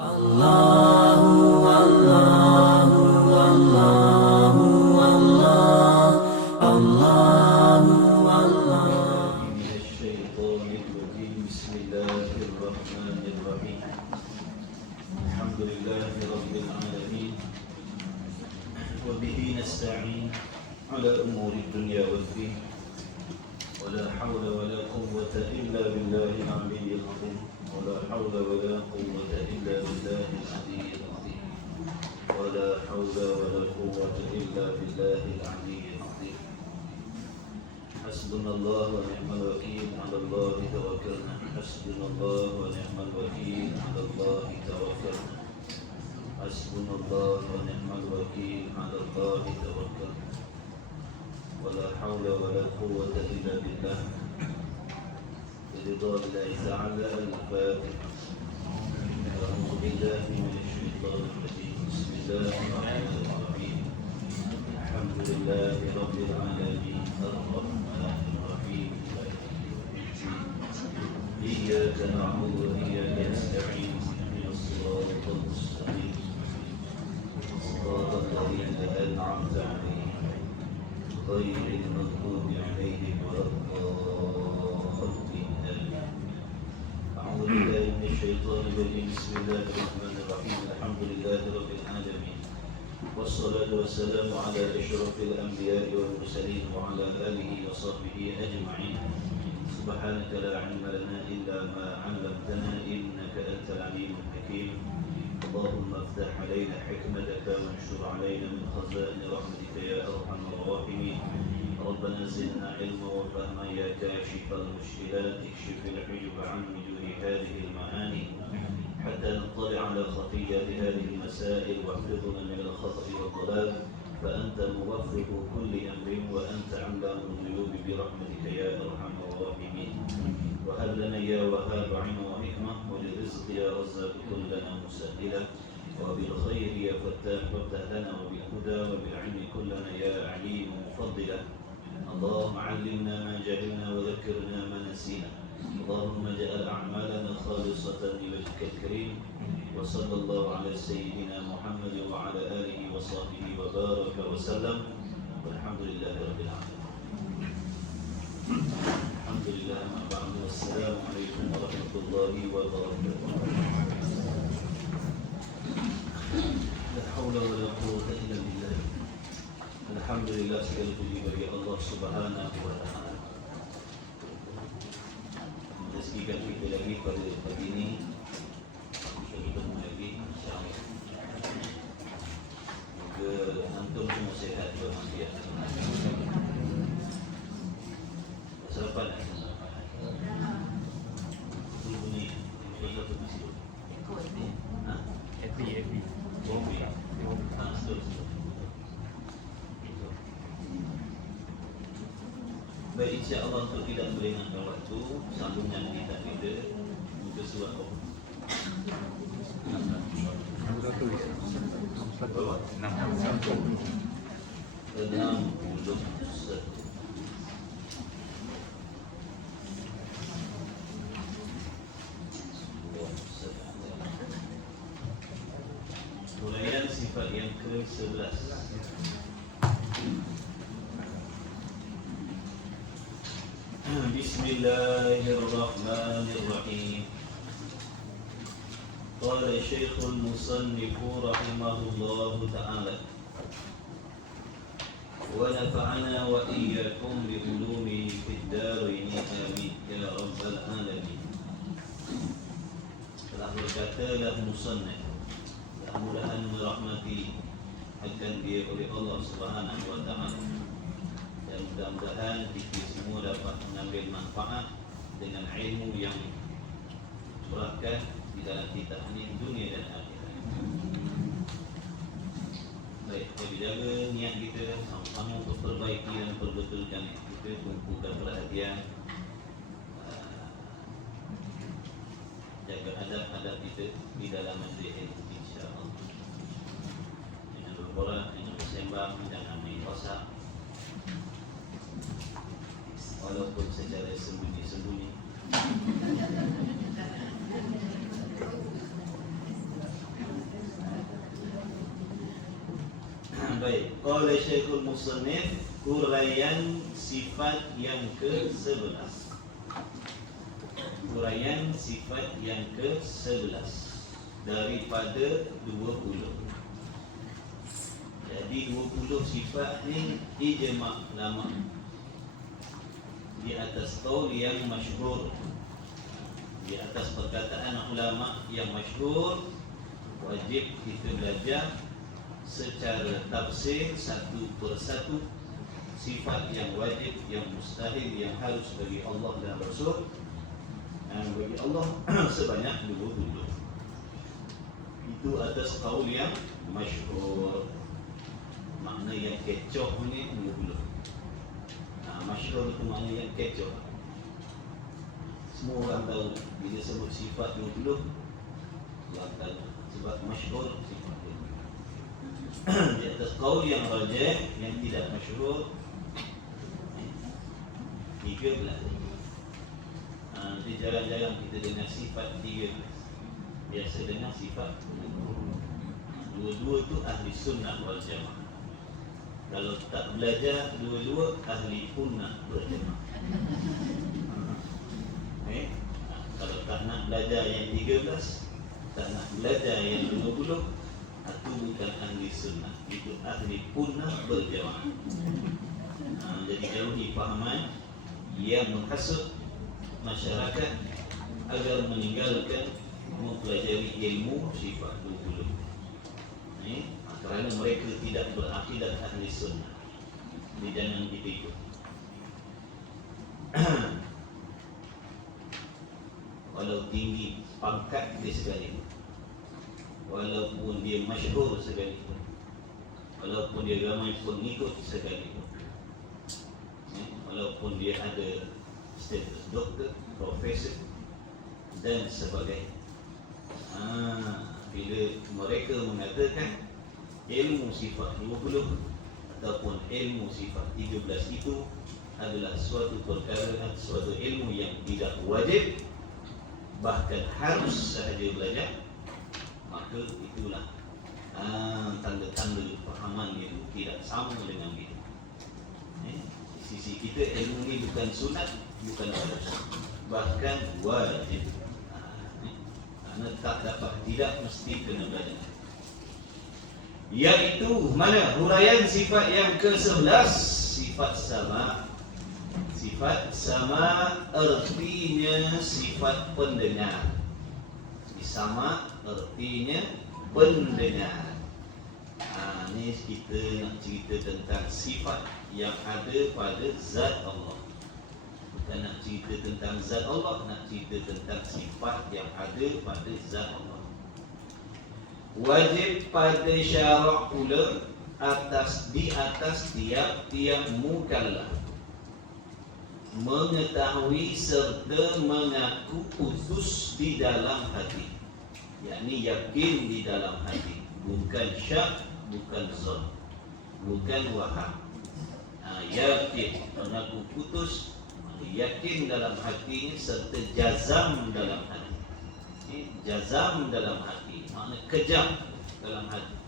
Bismillahirrahmanirrahim. Alhamdulillahirabbil alamin. Wa bihi nasta'in ala umuri dunya waddin. Wa la hawla wa la quwwata illa billahil aliyyil azim. Wa la hawla wa la quwwata illa billahil aliyyil azim. Wa la hawla wa la quwwata illa billahil aliyyil azim. Hasbunallahu wa ni'mal wakeel, 'ala Allahi tawakkalna. Hasbunallahu wa ni'mal wakeel, 'ala Allahi tawakkalna. Hasbunallahu wa ni'mal wakeel, 'ala Allahi tawakkalna. Wala haula wala quwwata illa billah. Biridwa'illahi ta'ala. Al-Fatiha. A'udzu billahi minasy syaithanir rajim. Bismillahirrahmanirrahim. Alhamdulillahi rabbil alamin. Ar-Rahmanir Rahim. Iyyaka na'budu wa iyyaka nasta'in. Ihdinas siratal mustaqim. Siratal ladzina an'amta 'alaihim ghairil maghdubi 'alaihim waladdallin. A'udzu billahi minasy syaithanir rajim. Bismillahirrahmanirrahim. Alhamdulillahi rabbil alamin. Wassalatu wassalamu ala asyrafil anbiya'i wal mursalin wa ala alihi wa sahbihi ajma'in. Subhanaka la 'ilma lana illa ma 'allamtana innaka antal 'alimul hakim. Allahumma iftah 'alaina hikmataka wanshur 'alaina min khaza'in rahmatika ya arhamar rahimin. Rabbana zidna 'ilma wa fahma ya kashifal mushkilat. Ikshifil 'ujba 'an wujuhi hadhihi al-ma'ani حتى نطلع على خفيات هذه المسائل واحفظنا من الخطأ والضلال فأنت موفق كل أمر وأنت علام الغيوب برحمتك يا أرحم الراحمين. وهب لنا يا وهاب علم وحكمة وللرزق يا رزاق كلنا مسهلا وبالخير يا فتاح وافتح لنا وبالهدى وبالعلم كلنا يا عليم مفضلا. اللهم علمنا ما جهلنا وذكرنا ما نسينا. اللهم اجعل أعمالنا خالصة لوجهك الكريم. وصلى الله على سيدنا محمد وعلى آله وصحبه وبارك وسلم والحمد لله رب العالمين. الحمد لله ما بعد. والسلام عليكم ورحمة الله وبركاته. لا حول ولا قوة إلا بالله. الحمد لله segala puji bagi Allah Subhanahu wa taala. Rezekikan kita lagi pada pagi ini. Kita bertemu lagi insyaallah. Semoga antum semua sihat walafiat. Sarapan bunyi sesuatu di situ. Happy. Baik, insyaAllah untuk tidak melengahkan waktu, sambungan kita muka surat Allah. Kemudian sifat yang ke-11. Bismillahirrahmanirrahim. Qala Syekhul Musannif rahimahullahu ta'ala wa nafa'ana wa iyyakum bi ulumihi fid dharain amin ya rabbal alamin. Telah berkatalah musannif, mudah-mudahan merahmati akan dia oleh Allah Subhanahu wa ta'ala, dan mudah-mudahan kita semua dapat mengambil manfaat dengan ilmu yang berkah di dalam kita ini dunia dan akhirat. Baik, kita jaga niat kita sama-sama untuk perbaiki dan perbetulkan kita, kumpulkan perhatian, jaga adab-adab kita di dalam majlis ilmu insya-Allah. Jangan berborak, jangan bersembang, jangan main WhatsApp, walaupun secara sembunyi-sembunyi. Baik, qala Syekhul Musannif, huraian sifat yang ke-11. Huraian sifat yang ke-11 daripada 20. Jadi 20 sifat ni ijma' ulama di atas qaul yang masyhur, di atas perkataan ulama yang masyhur. Wajib kita belajar secara tafsir satu persatu sifat yang wajib, yang mustahil, yang harus bagi Allah dan Rasul, dan bagi Allah sebanyak 20. Itu atas qaul yang masyhur. Makna yang kecoh ni 20. Masyhur itu makna yang kecoh. Semua orang tahu bila sebut sifat 20, orang tahu sebab masyhur sifat 20. Di atas qaul yang rajih, yang tidak masyhur 13. Nanti jarang-jarang kita dengar sifat 13. Biasa dengar sifat 20. Dua-dua tu ahli sunnah wal jamaah. Kalau tak belajar dua-dua, ahli sunnah wal jamaah. Kalau tak nak belajar yang 13, tak nak belajar yang 20, itu bukan ahli sunnah, itu ahli sunnah berjamaah. Jadi jauhi fahaman yang menghasut masyarakat agar meninggalkan mempelajari ilmu sifat 20. Kerana mereka tidak berakidah ahli sunnah. Ini jangan ditipu. Walau tinggi pangkat dia sekalipun, walaupun dia masyhur sekalipun, walaupun dia ramai pengikut sekalipun, walaupun dia ada status doktor, profesor dan sebagainya, bila mereka mengatakan ilmu sifat 20 ataupun ilmu sifat 13 itu adalah suatu perkara, suatu ilmu yang tidak wajib, bahkan harus sahaja belajar, maka itulah tanda-tanda fahaman yang tidak sama dengan kita. Di sisi kita ilmu ini bukan sunat, bukan harus, bahkan wajib. Kerana tak dapat, tidak mesti kena belajar. Iaitu mana? Huraian sifat yang ke-11, sifat sama. Sifat sama artinya sifat pendengar. Sama artinya pendengar. Ini kita nak cerita tentang sifat yang ada pada zat Allah. Bukan nak cerita tentang zat Allah, nak cerita tentang sifat yang ada pada zat Allah. Wajib pada syarak pula di atas tiap-tiap mukallaf mengetahui serta mengaku putus di dalam hati, yakni yakin di dalam hati, bukan syak, bukan zon, bukan waham. Yakin, mengaku putus, yakin dalam hatinya serta jazam dalam hati. Jazam dalam hati, makna kejam dalam hati.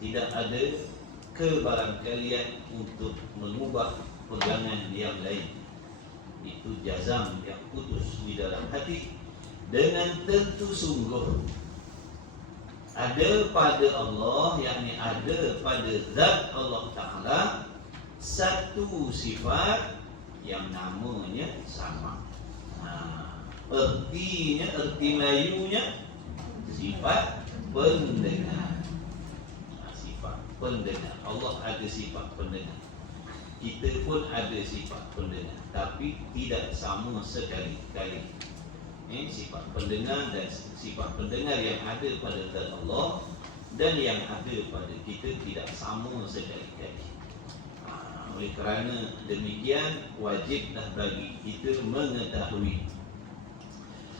Tidak ada kebarangkalian untuk mengubah pegangan yang lain. Itu jazam yang putus di dalam hati dengan tentu sungguh. Ada pada Allah, yakni ada pada zat Allah Ta'ala satu sifat yang namanya sama. Ertinya, erti Melayunya sifat pendengar. Sifat pendengar. Allah ada sifat pendengar. Kita pun ada sifat pendengar, tapi tidak sama sekali-kali. Sifat pendengar dan sifat pendengar yang ada pada zat Allah dan yang ada pada kita tidak sama sekali-kali. Oleh kerana demikian, wajiblah bagi kita mengetahui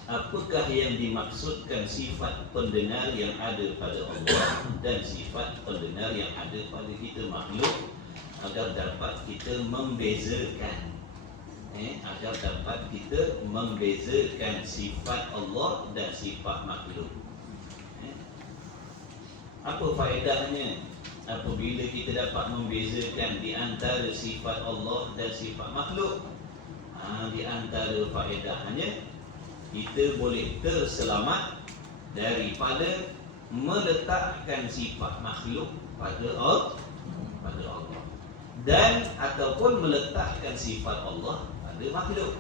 apakah yang dimaksudkan sifat pendengar yang ada pada Allah dan sifat pendengar yang ada pada kita makhluk, agar dapat kita membezakan, agar dapat kita membezakan sifat Allah dan sifat makhluk. Apa faedahnya apabila kita dapat membezakan di antara sifat Allah dan sifat makhluk, di antara faedahnya kita boleh terselamat daripada meletakkan sifat makhluk pada Allah dan ataupun meletakkan sifat Allah pada makhluk.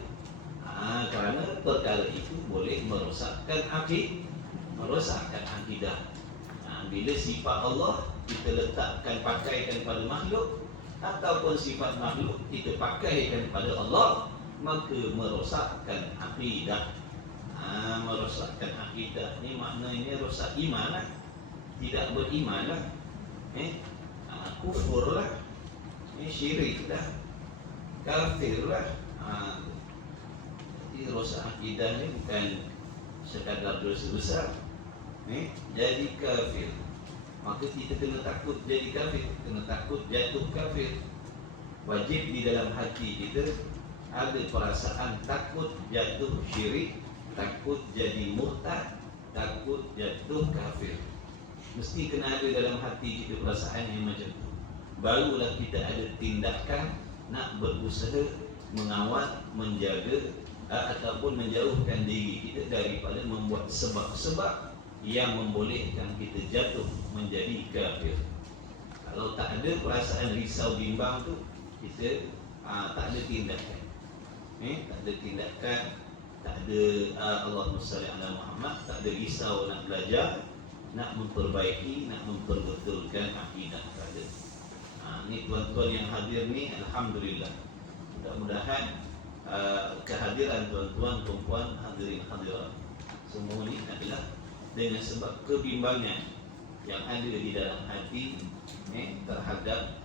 Kerana perkara itu boleh merosakkan akidah. Bila sifat Allah kita letakkan pakaikan pada makhluk, ataupun sifat makhluk kita pakaikan pada Allah, maka merosakkan akidah. Merosakkan akidah ni maknanya rosak iman lah. Tidak beriman lah, kufur lah, syirik lah, kafir lah. Jadi rosak akidah ni bukan sekadar dosa besar, jadi kafir. Maka kita kena takut jadi kafir, kena takut jatuh kafir. Wajib di dalam hati kita ada perasaan takut jatuh syirik, takut jadi murtad, takut jatuh kafir. Mesti kena ada dalam hati kita perasaan yang macam tu. Barulah kita ada tindakan nak berusaha mengawal, menjaga ataupun menjauhkan diri kita daripada membuat sebab-sebab yang membolehkan kita jatuh menjadi kafir. Kalau tak ada perasaan risau bimbang tu, kita tak ada tindakan. Tak ada tindakan, tak ada Allahumma salli ala Muhammad, tak ada risau nak belajar, nak memperbaiki, nak memperbetulkan akidah kita. Ni tuan-tuan yang hadir ni, alhamdulillah. Mudah-mudahan kehadiran tuan-tuan, perempuan, hadirin hadirat semua ni adalah dengan sebab kebimbangan yang ada di dalam hati terhadap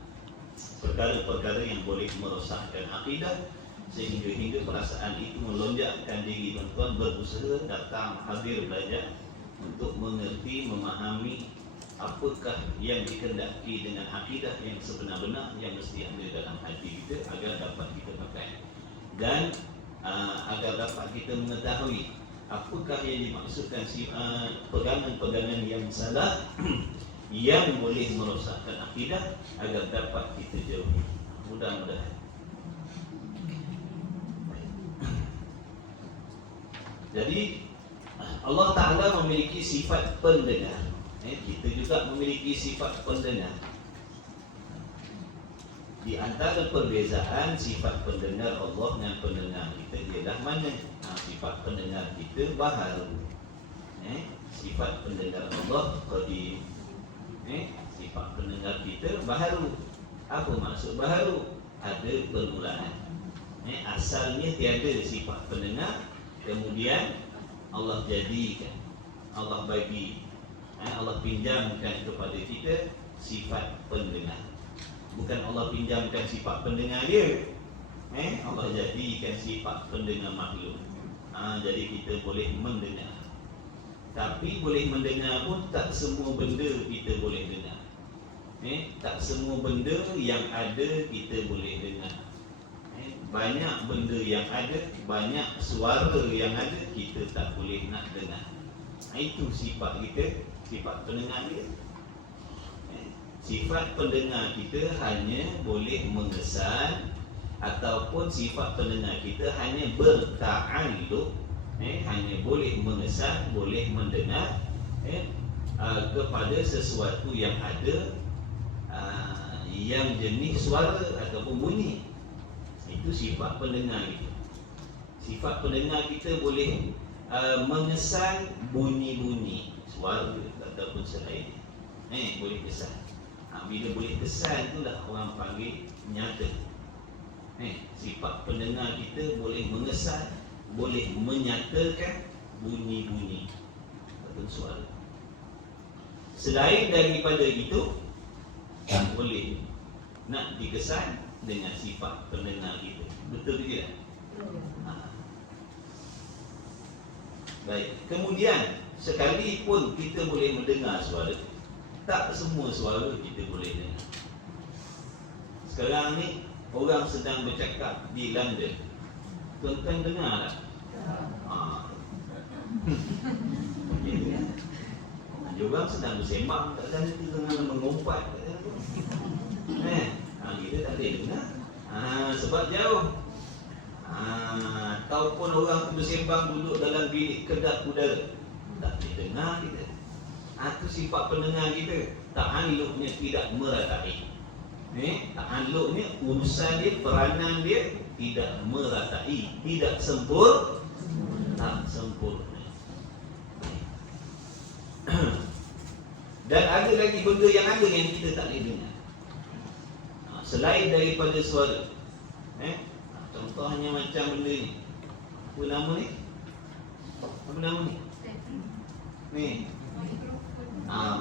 perkara-perkara yang boleh merosakkan akidah, sehingga perasaan itu melonjakkan diri tuan-tuan berusaha datang hadir belajar untuk mengerti, memahami apakah yang dikehendaki dengan akidah yang sebenar-benar yang mesti ada dalam hati kita agar dapat kita pakai, dan agar dapat kita mengetahui apakah yang dimaksudkan pegangan-pegangan yang salah yang boleh merosakkan akidah agar dapat kita jauhi. Mudah-mudahan. Jadi Allah Ta'ala memiliki sifat pendengar. Kita juga memiliki sifat pendengar. Di antara perbezaan sifat pendengar Allah dengan pendengar kita ialah mana? Sifat pendengar kita baharu. Sifat pendengar Allah qadim. Sifat pendengar kita baharu. Apa maksud baharu? Ada permulaan. Asalnya tiada sifat pendengar, kemudian Allah jadikan, Allah bagi, Allah pinjamkan kepada kita sifat pendengar. Bukan Allah pinjamkan sifat pendengar dia, Allah jadikan sifat pendengar makhluk. Jadi kita boleh mendengar. Tapi boleh mendengar pun tak semua benda kita boleh dengar. Tak semua benda yang ada kita boleh dengar. Banyak benda yang ada, banyak suara yang ada, kita tak boleh nak dengar. Itu sifat kita, sifat pendengar dia. Sifat pendengar kita hanya boleh mengesan, ataupun sifat pendengar kita hanya berta'alluq, hanya boleh mengesan, boleh mendengar kepada sesuatu yang ada, yang jenis suara ataupun bunyi. Itu sifat pendengar kita. Sifat pendengar kita boleh mengesan bunyi-bunyi suara ataupun selain. Boleh kesan. Bila boleh kesan itulah orang panggil nyata. Sifat pendengar kita boleh mengesan, boleh menyatakan bunyi-bunyi ataupun suara. Selain daripada itu, tak boleh nak dikesan dengan sifat pendengar kita. Betul tidak? Baik. Kemudian sekalipun kita boleh mendengar suara, tak semua suara kita boleh dengar. Sekarang ni orang sedang bercakap di London. Tuan-tuan dengar tak? Dia orang sedang bersembang kat sana tu tengah mengumpat kat sana tu. Kita tak boleh dengar. Sebab jauh. Ataupun orang tu bersembang duduk dalam bilik kedap udara, tak boleh dengar kita. Itu sifat pendengar kita. Ta'alluqnya tidak meratai. Ta'alluqnya urusan dia, peranan dia tidak meratai, tidak sempurna. Tak sempurna. Dan ada lagi benda yang ada yang kita tak boleh dengar selain daripada suara. Contohnya macam benda ni. Apa nama ni? Apa nama ni? Ni.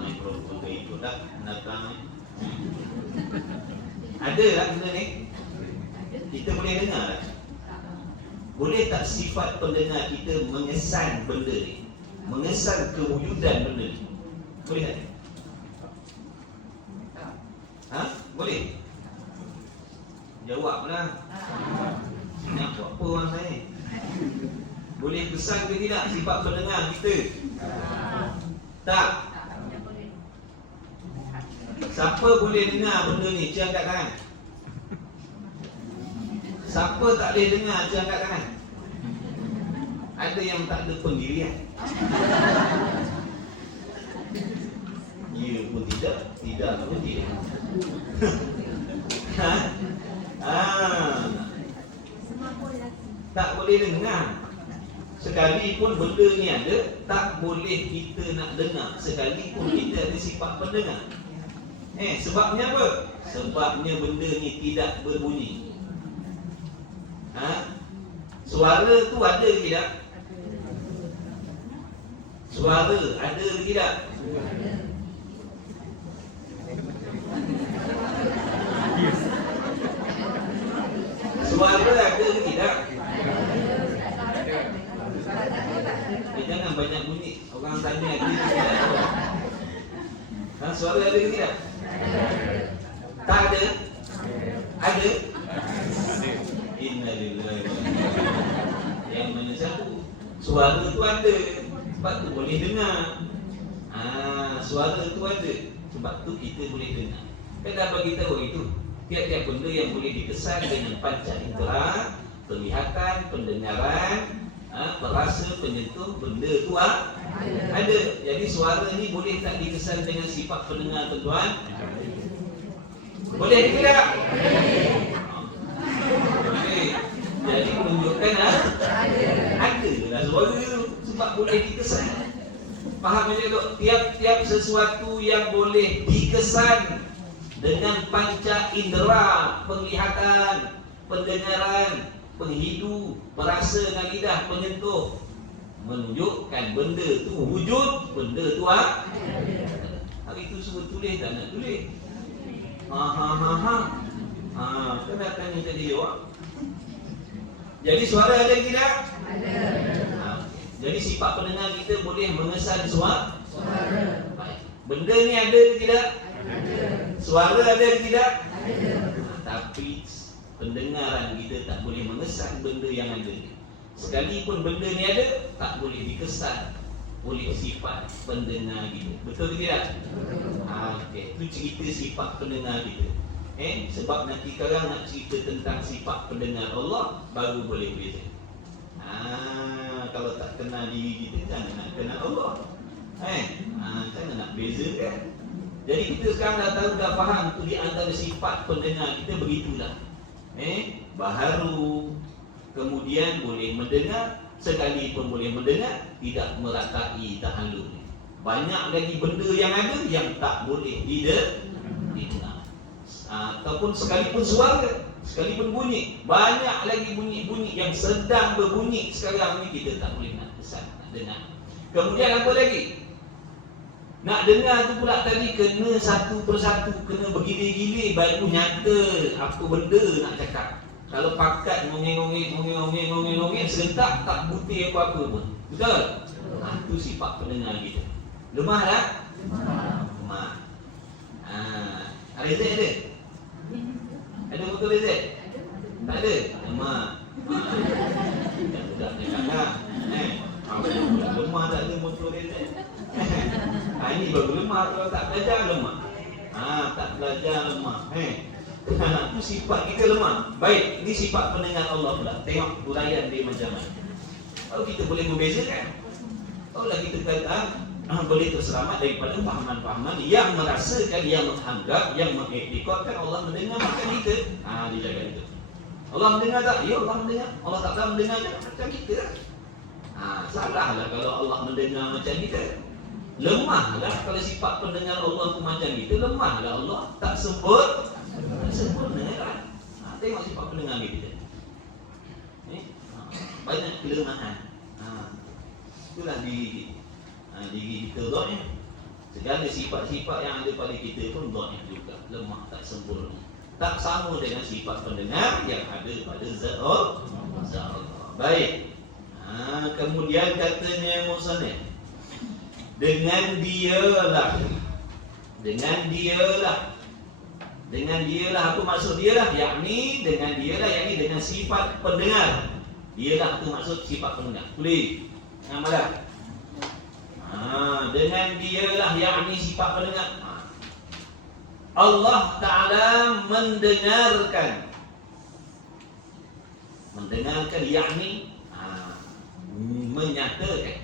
Mikrofon itu dah datang ni. Ada tak benda ni? Kita boleh dengar tak? Boleh tak sifat pendengar kita mengesan benda ni? Mengesan kewujudan benda ni? Boleh tak? Boleh? Jawablah. Nak buat apa orang saya? Boleh kesan ke tidak sifat pendengar kita? Tak. Siapa boleh dengar benda ni? Cik angkat tangan. Siapa tak boleh dengar? Cik angkat tangan. Ada yang tak ada pendirian. Ya pun tidak, tidak pun tidak. Tak boleh dengar. Sekalipun benda ni ada, tak boleh kita nak dengar. Sekalipun kita ada sifat pendengar. Sebabnya apa? Sebabnya benda ni tidak berbunyi. Suara tu ada ke tidak? Suara ada ke tidak? Suara ada ke tidak? Jangan banyak bunyi. Orang tanya kita tidak tahu. Suara ada ke tidak? Tak ada? Ada? Innalillahi. Yang mana satu? Suara tu ada, sebab tu boleh dengar. Suara tu ada, sebab tu kita boleh dengar. Kan dah bagi tahu itu. Tiap-tiap benda yang boleh dikesan dengan panca indera, penglihatan, pendengaran, perasa, penyentuh, benda tu ada. Jadi suara ni boleh tak dikesan dengan sifat pendengar, tuan-tuan? Boleh ke tidak? Boleh. Jadi menunjukkan ada lah suara tu, sebab boleh dikesan. Faham macam tu? Tiap-tiap sesuatu yang boleh dikesan dengan panca indera, penglihatan, pendengaran, penghidu, perasa dengan lidah, penyentuh, menunjukkan benda tu wujud, benda tu hari tu suruh tulis tak nak tulis. Kita dah tanya tadi jawab. Jadi suara ada tidak? Ada. Jadi sifat pendengar kita boleh mengesan suara. Baik. Benda ni ada ke tidak? Ada. Suara ada ke tidak? Ada. Tapi pendengaran kita tak boleh mengesan benda yang ada. Sekalipun benda ni ada, tak boleh dikesan oleh sifat pendengar kita. Betul ke tidak? Okey, itu cerita sifat pendengar kita. Sebab nanti sekarang nak cerita tentang sifat pendengar Allah, baru boleh beza. Kalau tak kenal diri kita, jangan nak kenal Allah. Jangan nak beza kan? Jadi kita sekarang dah tahu, dah faham tu di antara sifat pendengar kita begitulah. Baharu, kemudian boleh mendengar, sekalipun boleh mendengar, tidak merakai ta'alluq. Banyak lagi benda yang ada yang tak boleh didengar. Ataupun sekalipun suara, sekalipun bunyi, banyak lagi bunyi-bunyi yang sedang berbunyi sekarang ni kita tak boleh nak kesan, nak dengar. Kemudian apa lagi? Nak dengar tu pula tadi kena satu persatu, kena bergilir-gilir baru nyata apa benda nak cakap. Kalau pakat ngongeng serentak tak bukti apa-apa pun. Betul? Itu sifat pendengar kita. Lemah tak? Lemah. Rezek ada? Ada motor rezek? Tak ada? Lemah. Budak-budak ni kakak. Lemah tak ada motor rezek. Ini mengaji baru lemah, kalau tak belajar lemah. Tak belajar lemah. Itu sifat kita lemah. Baik, ini sifat pendengar Allah pula. Tengok huraian dia macam mana. Kalau kita boleh membezakan, kalau kita kata boleh terselamat daripada pahaman-pahaman yang merasakan, yang menganggap, yang mengiktikadkan Allah mendengar macam kita. Dia jaga itu. Allah mendengar tak? Ya, Allah mendengar. Allah tak mendengar macam kita. Salahlah kalau Allah mendengar macam kita. Lemahlah kalau sifat pendengar Allah tu macam kita. Lemahlah Allah tak sempurna kan. Tengok sifat pendengar kita. Banyak kelemahan. Itulah diri kita dhaif. Segala sifat-sifat yang ada pada kita pun dhaif juga, lemah, tak sempurna. Tak sama dengan sifat pendengar yang ada pada zat Allah. Baik. Kemudian katanya musannif, dengan dialah apa maksud dialah? Yakni dengan dialah, yakni dengan sifat pendengar. Dialah itu maksud sifat pendengar. Tulis amalan. Dengan dialah, yakni sifat pendengar. Allah Ta'ala mendengarkan, yakni menyatakan.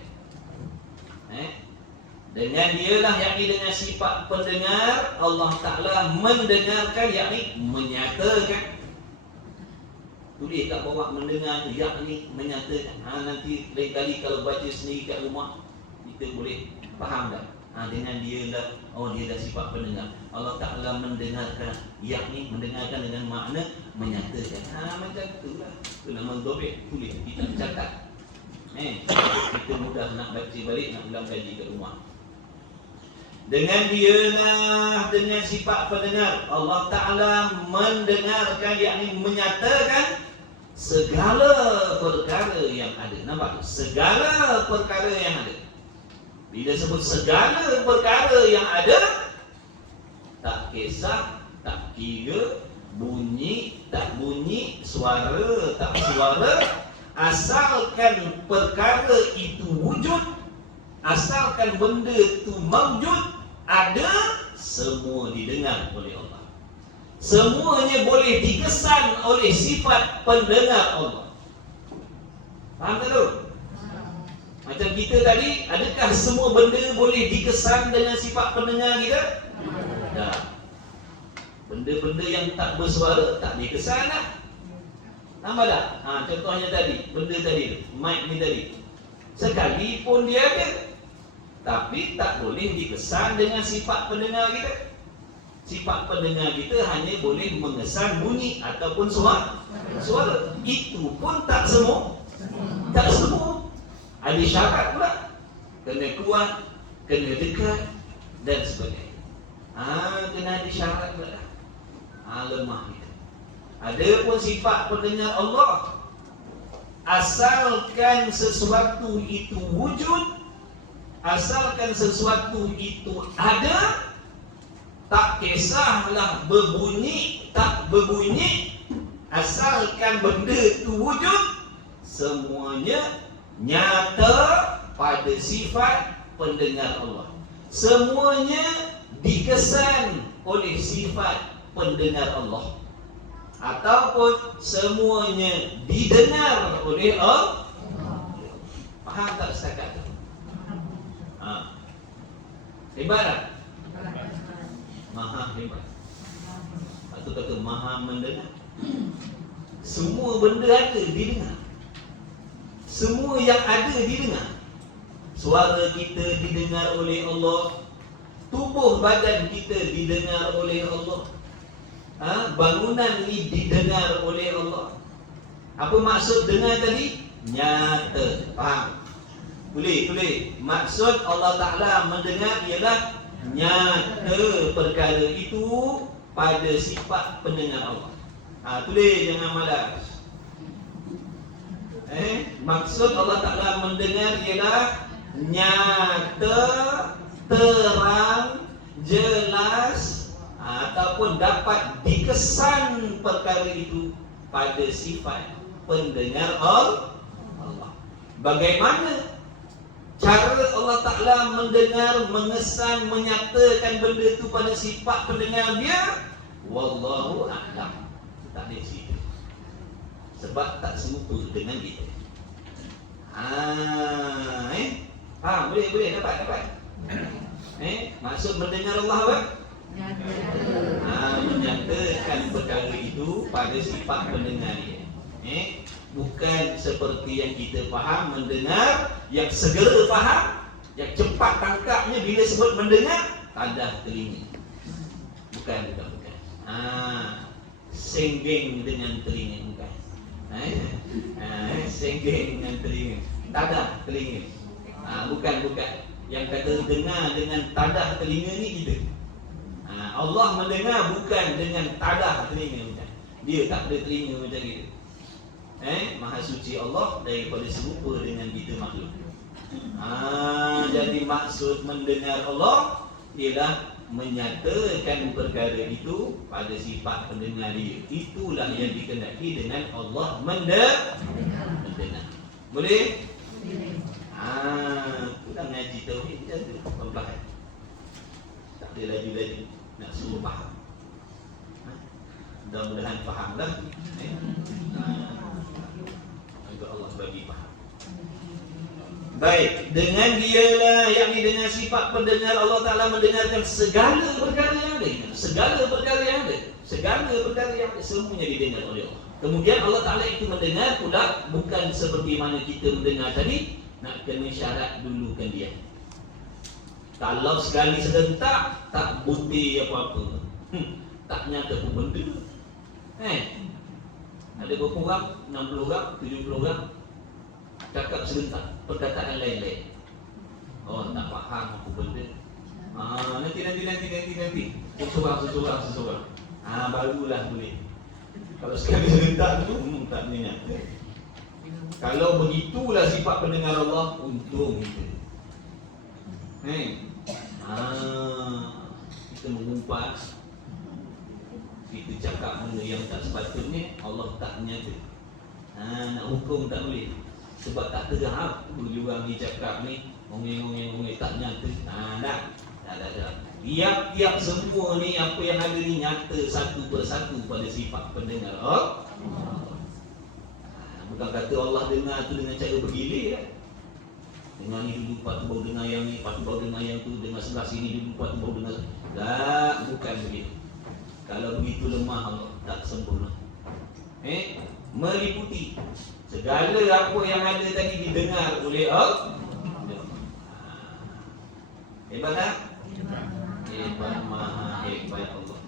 Dengan dialah, yakni dengan sifat pendengar, Allah Ta'ala mendengarkan, yakni menyatakan. Tulis kat bawah mendengar tu, yakni menyatakan. Nanti lain kali kalau baca sendiri kat rumah, kita boleh faham tak? Dengan dialah, dia dah sifat pendengar. Allah Ta'ala mendengarkan, yakni mendengarkan dengan makna menyatakan. Macam tu lah. Itu nama dobek, tulis, kita catat. Kita mudah nak baca balik, nak ulang kaji kat rumah. Dengan dialah, dengan sifat pendengar, Allah Ta'ala mendengarkan, yakni menyatakan segala perkara yang ada. Nampak? Segala perkara yang ada. Bila sebut segala perkara yang ada, tak kisah, tak kira, bunyi, tak bunyi, suara, tak suara, asalkan perkara itu wujud, asalkan benda itu mawjud, ada, semua didengar oleh Allah. Semuanya boleh dikesan oleh sifat pendengar Allah. Faham tak tu? Macam kita tadi, adakah semua benda boleh dikesan dengan sifat pendengar kita? Tak. Benda-benda yang tak bersuara tak dikesan lah. Nampak tak? Contohnya tadi, benda tadi, mic ni tadi. Sekalipun dia ada, tapi tak boleh dikesan dengan sifat pendengar kita. Sifat pendengar kita hanya boleh mengesan bunyi ataupun suara. Itu pun tak semua. Tak semua. Ada syarat pula. Kena kuat, kena dekat dan sebagainya. Kena ada syarat pula. Lemah kita. Ada pun sifat pendengar Allah, asalkan sesuatu itu wujud, asalkan sesuatu itu ada, tak kisahlah berbunyi, tak berbunyi, asalkan benda itu wujud, semuanya nyata pada sifat pendengar Allah. Semuanya dikesan oleh sifat pendengar Allah, ataupun semuanya didengar oleh Allah. Faham tak setakat tu? Hebat tak? Maha hebat. Atau kata maha mendengar. Semua benda ada didengar. Semua yang ada didengar. Suara kita didengar oleh Allah. Tubuh badan kita didengar oleh Allah. Bangunan ini didengar oleh Allah. Apa maksud dengar tadi? Nyata. Faham? Tulis. Maksud Allah Ta'ala mendengar ialah nyata perkara itu pada sifat pendengar Allah. Tulis, jangan malas. Maksud Allah Ta'ala mendengar ialah nyata, terang, jelas, ataupun dapat dikesan perkara itu pada sifat pendengar Allah. Bagaimana? Cara Allah Ta'ala mendengar, mengesan, menyatakan benda itu pada sifat pendengar dia, wallahu a'lam. Tak ada situ. Sebab tak serupa dengan kita. Boleh dapat. Maksud mendengar Allah apa? Menyatakan perkara itu pada sifat pendengar dia. Bukan seperti yang kita faham mendengar, yang segera faham, yang cepat tangkapnya bila sebut mendengar, tadah telinga. Bukan. Senggeng dengan telinga, bukan. Senggeng dengan telinga, tadah telinga. Bukan. Yang kata dengar dengan tadah telinga ni kita. Allah mendengar bukan dengan tadah telinga, bukan. Dia tak ada telinga macam kita. Maha suci Allah daripada serupa dengan kita makhluk. Jadi maksud mendengar Allah ialah menyatakan perkara itu pada sifat pendengar dia. Itulah yang dikehendaki dengan Allah mendengar. Boleh? Kita ngaji tauhid macam tu, pelan-pelan. Tak ada laju-laju nak suruh faham. Mudah-mudahan fahamlah. Agar Allah bagi faham. Baik, dengan dialah, yakni dengan sifat pendengar, Allah Ta'ala mendengarkan segala perkara yang ada. Segala perkara yang ada, semuanya didengar oleh Allah. Kemudian Allah Ta'ala itu mendengar pula bukan seperti mana kita mendengar tadi, nak kena syarat dulukan dia. Kalau sekali serentak, tak butir apa-apa, tak nyata pun benda. Ada berapa orang? 60 orang, 70 orang cakap serentak, perkataan lain-lain. Tak faham apa benda. Nanti Seseorang barulah boleh. Kalau sekali serentak tu tak minat. Kalau begitulah sifat pendengar Allah, untung kita. Kita mengumpas, kita cakap benda yang tak sepatutnya, Allah tak nyata. Nak hukum tak boleh. Sebab tak terang. Orang ni cakap ni ngomel-ngomel tak nyata. Dah. Tiap-tiap semua ni, apa yang ada ni nyata satu persatu pada sifat pendengar Allah. Bukan kata Allah dengar tu dengan cara bergilir kan. Dengar ni dulu, lepas tu baru dengar yang ni, lepas tu baru dengar yang tu, dengar sebelah sini dulu, lepas tu baru dengar. Tak, bukan begitu. Kalau begitu lemah Allah, tak sempurna. Meliputi segala apa yang ada tadi didengar oleh Allah. Hebat tak? Hebat, maha hebat Allah.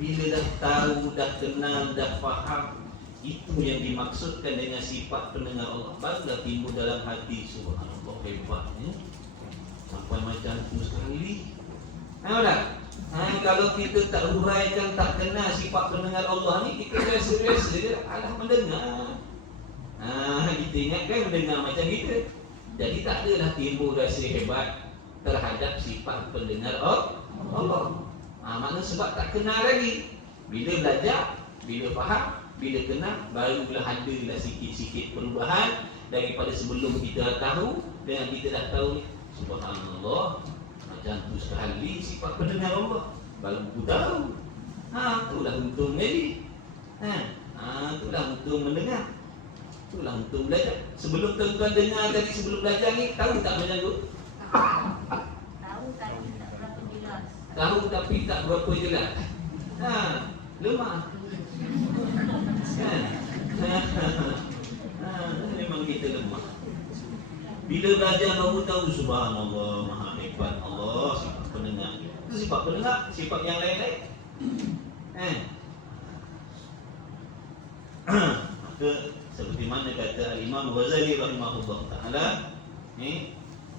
Bila dah tahu, dah kenal, dah faham, itu yang dimaksudkan dengan sifat pendengar Allah, barulah timbul dalam hati, subhanallah, hebatnya. Sampai macam tu sekali. Kalau kita tak huraikan, tak kenal sifat pendengar Allah ni, kita biasa-biasa je, alah mendengar. Kita ingatkan mendengar macam kita. Jadi tak adalah timbul rasa hebat terhadap sifat pendengar Allah. Maknanya sebab tak kenal lagi. Bila belajar, bila faham, bila kenal, barulah adalah sikit-sikit perubahan daripada sebelum kita tahu dengan kita dah tahu ni. Subhanallah, macam tu sekali sifat pendengar Allah, baru aku tahu. Itulah untung jadi. Itulah untung mendengar. Itulah untung belajar. Sebelum tuan-tuan dengar tadi, sebelum belajar ni, tahu tak macam tu? Tahu tapi tak berapa jelas. Tahu tapi tak berapa jelas. Lemah. Memang kita lemah. Bila belajar baru tahu, subhanallah, maha hebat Allah, sifat pendengar. Itu sifat pendengar, sifat yang lain-lain. Maka seperti mana kata Imam Ghazali rahimahullah ta'ala,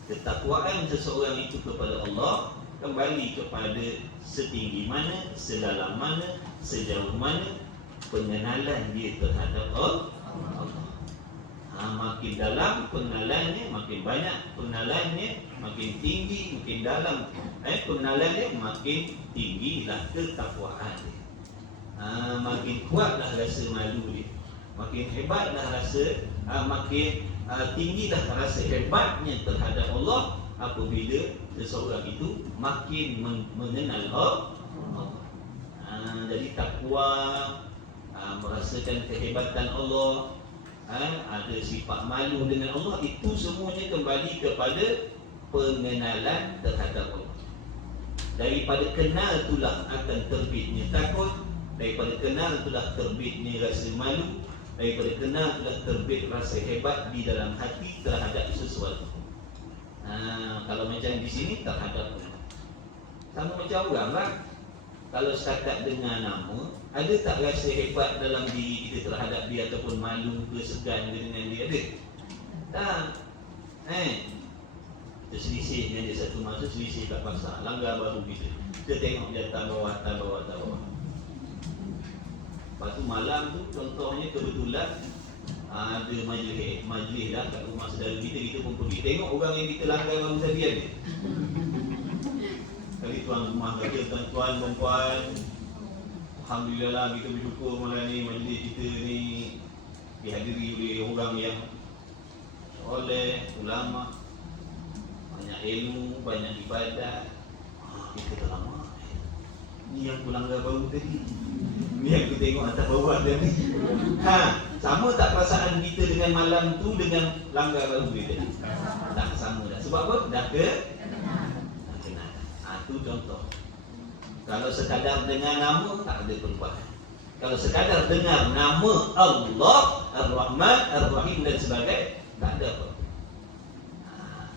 ketakwaan seseorang itu kepada Allah kembali kepada setinggi mana, sedalam mana, sejauh mana pengenalan dia terhadap Allah. Makin dalam pengenalannya, makin banyak pengenalannya, makin tinggi, makin dalam pengenalannya, makin tinggilah ketakwaan dia. Makin kuatlah rasa malu dia, makin hebatlah rasa, makin tinggilah rasa hebatnya terhadap Allah apabila seseorang itu makin mengenal Allah. Jadi takwa, merasakan kehebatan Allah, ada sifat malu dengan Allah, itu semuanya kembali kepada pengenalan terhadap Allah. Daripada kenal itulah akan terbitnya takut, daripada kenal itulah terbitnya rasa malu, daripada kenal itulah terbit rasa hebat di dalam hati terhadap sesuatu. Kalau macam di sini terhadap Allah, sama macam orang lah. Kalau setakat dengar nama, ada tak rasa hebat dalam diri kita terhadap dia, ataupun malu ke segan dengan dia? Ada? Tak. Terselisih dengan dia satu masa, selisih kat pasar, langgar baru kita. Kita tengok dia atas bawah. Lepas tu malam tu, contohnya kebetulan ada majlis dah kat rumah saudara kita pun pergi. Tengok orang yang kita langgar baru tadi ada. Kali tuan rumah kata, tuan-tuan, perempuan, alhamdulillah kita bersyukur malam ni majlis kita ni dihadiri oleh orang yang soleh, ulama, banyak ilmu, banyak ibadat. Kita dah lama ni yang pelanggar baru tadi, ni yang kita tengok atas bawah tadi. Sama tak perasaan kita dengan malam tu dengan langgar baru tadi? Tak sama dah. Sebab apa? Dah kenal. Itu contoh. Kalau sekadar dengar nama, tak ada perubahan. Kalau sekadar dengar nama Allah, Ar-Rahman, Ar-Rahim dan sebagainya, tak ada apa.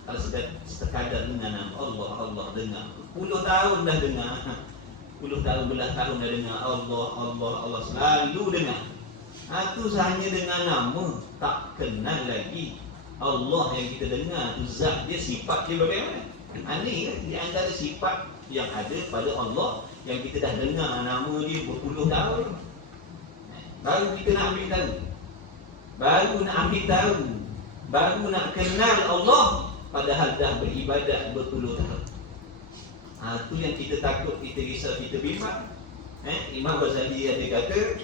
Kalau sekadar dengar nama Allah dengar, 10 tahun dah dengar, 10 tahun, belas tahun dah dengar Allah selalu dengar. Itu hanya dengan nama, tak kenal lagi Allah yang kita dengar. Itu zat dia, sifat dia bagaimana? Ini kan di antara sifat yang ada pada Allah yang kita dah dengar nama dia berpuluh tahun. Baru kita nak ambil tahu, baru nak kenal Allah, padahal dah beribadat berpuluh tahun. Itu yang kita takut, kita risau, kita bimbang. Imam Ghazali ada kata,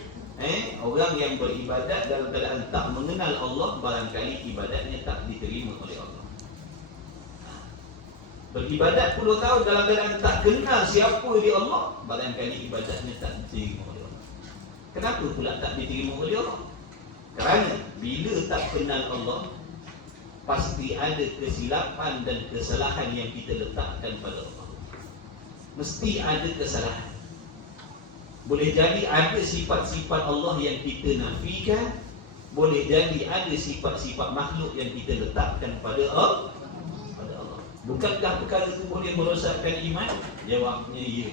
orang yang beribadat dalam keadaan tak mengenal Allah, barangkali ibadatnya tak diterima oleh Allah. Beribadat puluh tahun dalam keadaan tak kenal siapa dia Allah, barangkali ibadatnya tak diterima oleh Allah. Kenapa pula tak diterima oleh Allah? Kerana bila tak kenal Allah, pasti ada kesilapan dan kesalahan yang kita letakkan pada Allah. Mesti ada kesalahan. Boleh jadi ada sifat-sifat Allah yang kita nafikan, boleh jadi ada sifat-sifat makhluk yang kita letakkan pada Allah. Bukankah perkara itu boleh merosakkan iman? Jawabnya ya.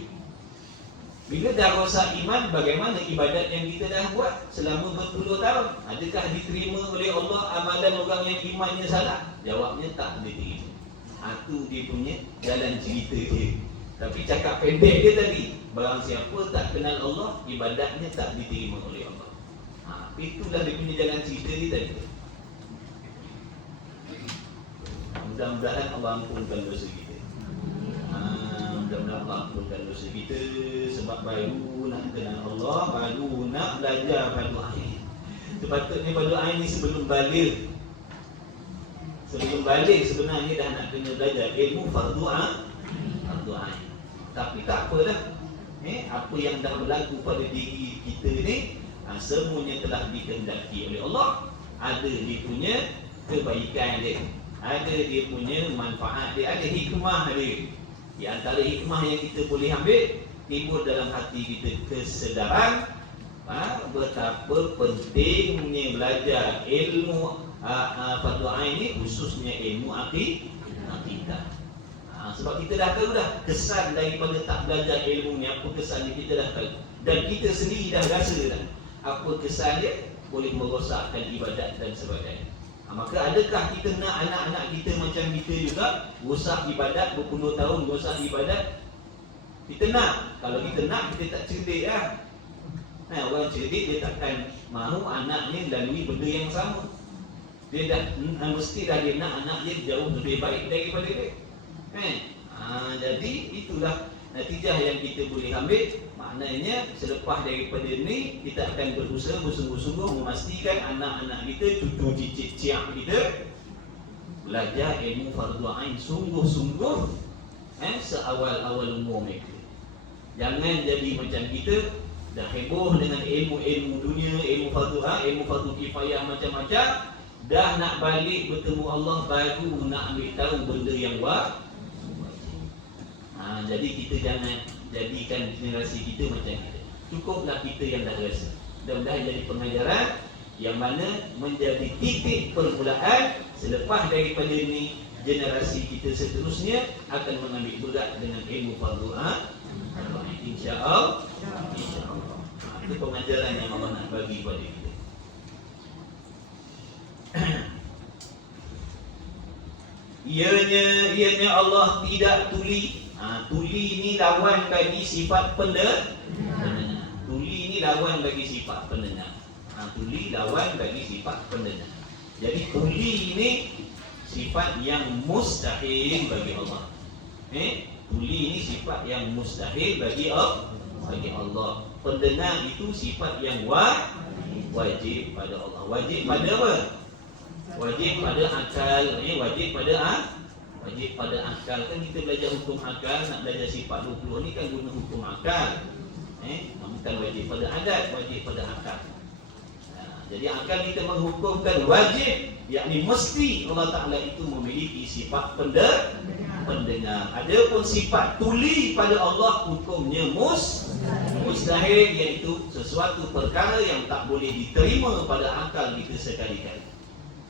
Bila dah rosak iman, bagaimana ibadat yang kita dah buat selama berpuluh tahun? Adakah diterima oleh Allah amalan orang yang imannya salah? Jawabnya tak diterima. Itu dia punya jalan cerita dia. Tapi cakap pendek dia tadi, barang siapa tak kenal Allah, ibadatnya tak diterima oleh Allah. Itulah dia punya jalan cerita dia tadi. Mudah-mudahan Allah ampunkan dosa kita. Mudah-mudahan Allah ampunkan dosa kita. Sebab baru nak kenal Allah, baru nak belajar fardu ain. Sepatutnya fardu ain ni sebelum balik sebenarnya dah nak kena belajar ilmu fardu ain. Tapi tak apalah. Apa yang dah berlaku pada diri kita ni, semuanya telah dikehendaki oleh Allah. Ada dia punya kebaikan dia, ada dia punya manfaat dia, ada hikmah dia. Di antara hikmah yang kita boleh ambil, timbul dalam hati kita kesedaran betapa pentingnya belajar ilmu fardu ain ni, khususnya ilmu akidah. Sebab kita dah tahu dah kesan daripada tak belajar ilmu ni, apa kesan dia kita dah tahu. Dan kita sendiri dah rasa dah apa kesan dia, boleh merosakkan ibadat dan sebagainya. Maka adakah kita nak anak-anak kita macam kita juga rosak ibadat berpuluh tahun, rosak ibadat? Kita nak. Kalau kita nak, kita tak cerdik lah. Orang cerdik dia takkan mahu anaknya lalui benda yang sama. Dia dah mesti dah dia nak anak dia jauh lebih baik daripada dia. Jadi itulah natijah yang kita boleh ambil, maknanya selepas daripada ni kita akan berusaha bersungguh-sungguh memastikan anak-anak kita, cucu cicit ciak kita belajar ilmu fardu ain sungguh-sungguh seawal-awal umur mereka. Jangan jadi macam kita dah heboh dengan ilmu-ilmu dunia, ilmu fardu kifayah macam-macam, dah nak balik bertemu Allah baru nak ambil tahu benda yang wajib. Jadi kita jangan jadikan generasi kita macam kita. Cukuplah kita yang dah rasa. Mudah-mudahan jadi pengajaran yang mana menjadi titik permulaan. Selepas daripada ini, generasi kita seterusnya akan mengambil berat dengan ilmu fardu ain. InsyaAllah. Itu pengajaran yang Allah nak bagi kepada kita. Ianya Allah tidak tuli. Tuli ni lawan bagi sifat pendengar. Tuli ni lawan bagi sifat pendengar. Tuli lawan bagi sifat pendengar. Jadi tuli ni sifat yang mustahil bagi Allah. Tuli ni sifat yang mustahil bagi Allah. Pendengar itu sifat yang wajib pada Allah. Wajib pada apa? Wajib pada akal. Wajib pada akal. Kan kita belajar hukum akal, nak belajar sifat 20 ni kan guna hukum akal. Bukan wajib pada adat, wajib pada akal. Jadi akal kita menghukumkan wajib, yakni mesti Allah Ta'ala itu memiliki sifat pendengar. Adapun sifat tuli pada Allah hukumnya mustahil, iaitu sesuatu perkara yang tak boleh diterima pada akal kita sekali-kali.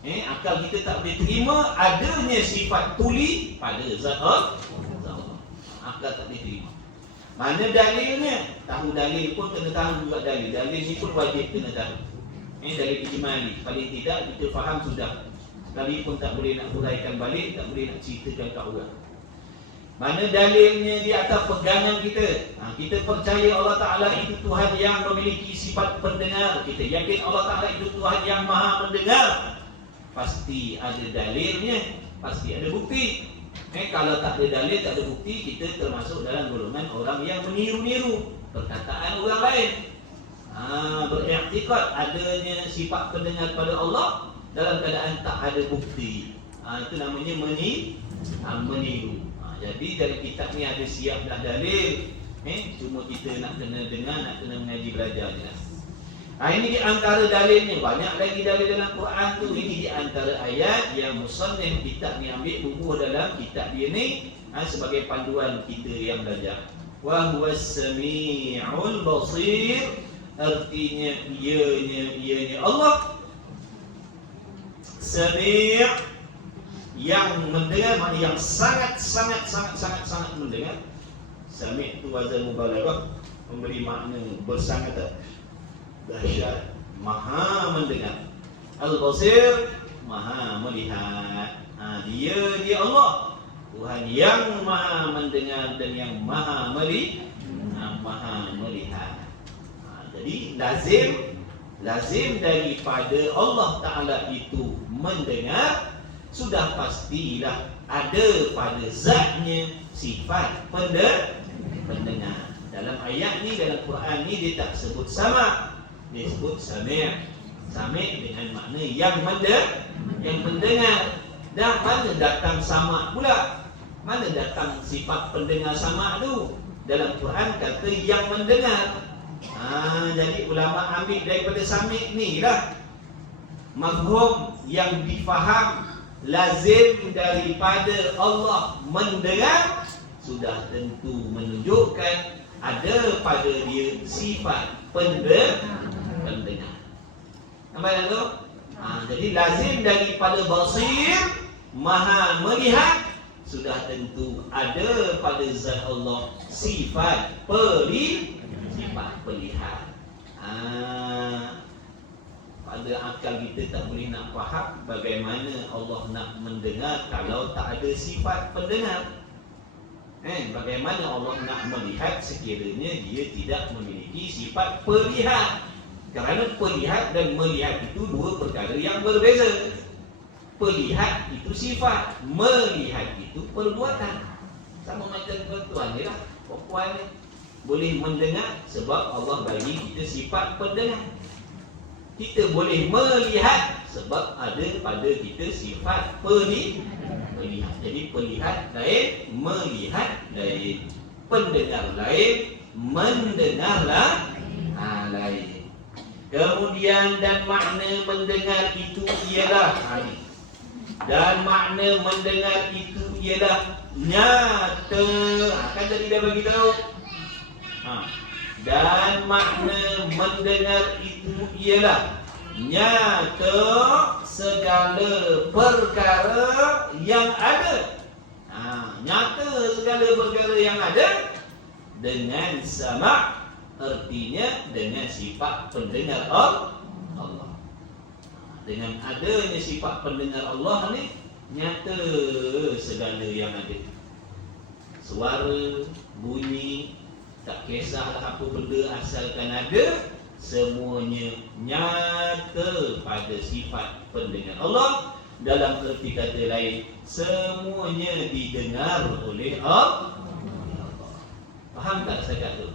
Akal kita tak boleh terima adanya sifat tuli pada zat Allah. Akal tak boleh terima. Mana dalilnya? Tahu dalil pun kena tahu juga dalil. Dalil ni pun wajib kena tahu. Dalil ijmali. Paling tidak kita faham sudah. Sekalipun tak boleh nak huraikan balik, tak boleh nak ceritakan kat orang. Mana dalilnya di atas pegangan kita. Kita percaya Allah Ta'ala itu Tuhan yang memiliki sifat pendengar. Kita yakin Allah Ta'ala itu Tuhan yang maha mendengar. Pasti ada dalilnya, pasti ada bukti. Kalau tak ada dalil, tak ada bukti, kita termasuk dalam golongan orang yang meniru-niru perkataan orang lain. Beriktikad adanya sifat pendengar pada Allah dalam keadaan tak ada bukti. Itu namanya meniru. Jadi dalam kitab ni ada siap dah dalil. Cuma kita nak kena dengar, nak kena mengaji belajar je lah. Ini di antara dalilnya. Banyak lagi dalil dalam Quran tu. Ini di antara ayat yang musannif kitab ni ambil bubuh dalam kitab dia ni sebagai panduan kita yang belajar. Wa huwas sami'ul basir. Artinya ianya Allah Sami' yang mendengar, maknanya yang sangat mendengar. Sami' itu wazan mubalaghah, memberi makna bersangat dahsyat, maha mendengar. Al-Basir, maha melihat. Dia Allah, Tuhan yang maha mendengar dan yang maha melihat. Jadi lazim daripada Allah Ta'ala itu mendengar, sudah pastilah ada pada zatnya sifat pendengar. Dalam ayat ni, dalam Quran ni dia tak sebut sama, dia sebut sami'. Sami' dengan makna yang mendengar. Dan mana datang sama pula? Mana datang sifat pendengar sama tu? Dalam Quran kata yang mendengar. Jadi ulama ambil daripada sami' ni lah mafhum yang difaham, lazim daripada Allah mendengar, sudah tentu menunjukkan ada pada dia sifat pendengar. Nampak tu? Jadi lazim daripada basir, maha melihat, sudah tentu ada pada zat Allah sifat pelihat. Pada akal kita tak boleh nak faham bagaimana Allah nak mendengar kalau tak ada sifat pendengar. Bagaimana Allah nak melihat sekiranya dia tidak memiliki sifat pelihat? Kerana pelihat dan melihat itu dua perkara yang berbeza. Pelihat itu sifat, melihat itu perbuatan. Sama macam tuan-tuan ni lah. Perempuan ni boleh mendengar sebab Allah bagi kita sifat pendengar. Kita boleh melihat sebab ada pada kita sifat melihat. Jadi pelihat lain, melihat lain, pendengar lain, mendengarlah lain. Kemudian dan makna mendengar itu ialah dan makna mendengar itu ialah nyata. Kan tadi dah bagi tahu. Dan makna mendengar itu ialah nyata segala perkara yang ada. Nyata segala perkara yang ada dengan sama, artinya dengan sifat pendengar Allah. Dengan adanya sifat pendengar Allah ni, nyata segala yang ada. Suara, bunyi, tak kisahlah apa benda asalkan ada, semuanya nyata pada sifat pendengar Allah. Dalam erti kata lain, semuanya didengar oleh Allah. Faham tak saya kata?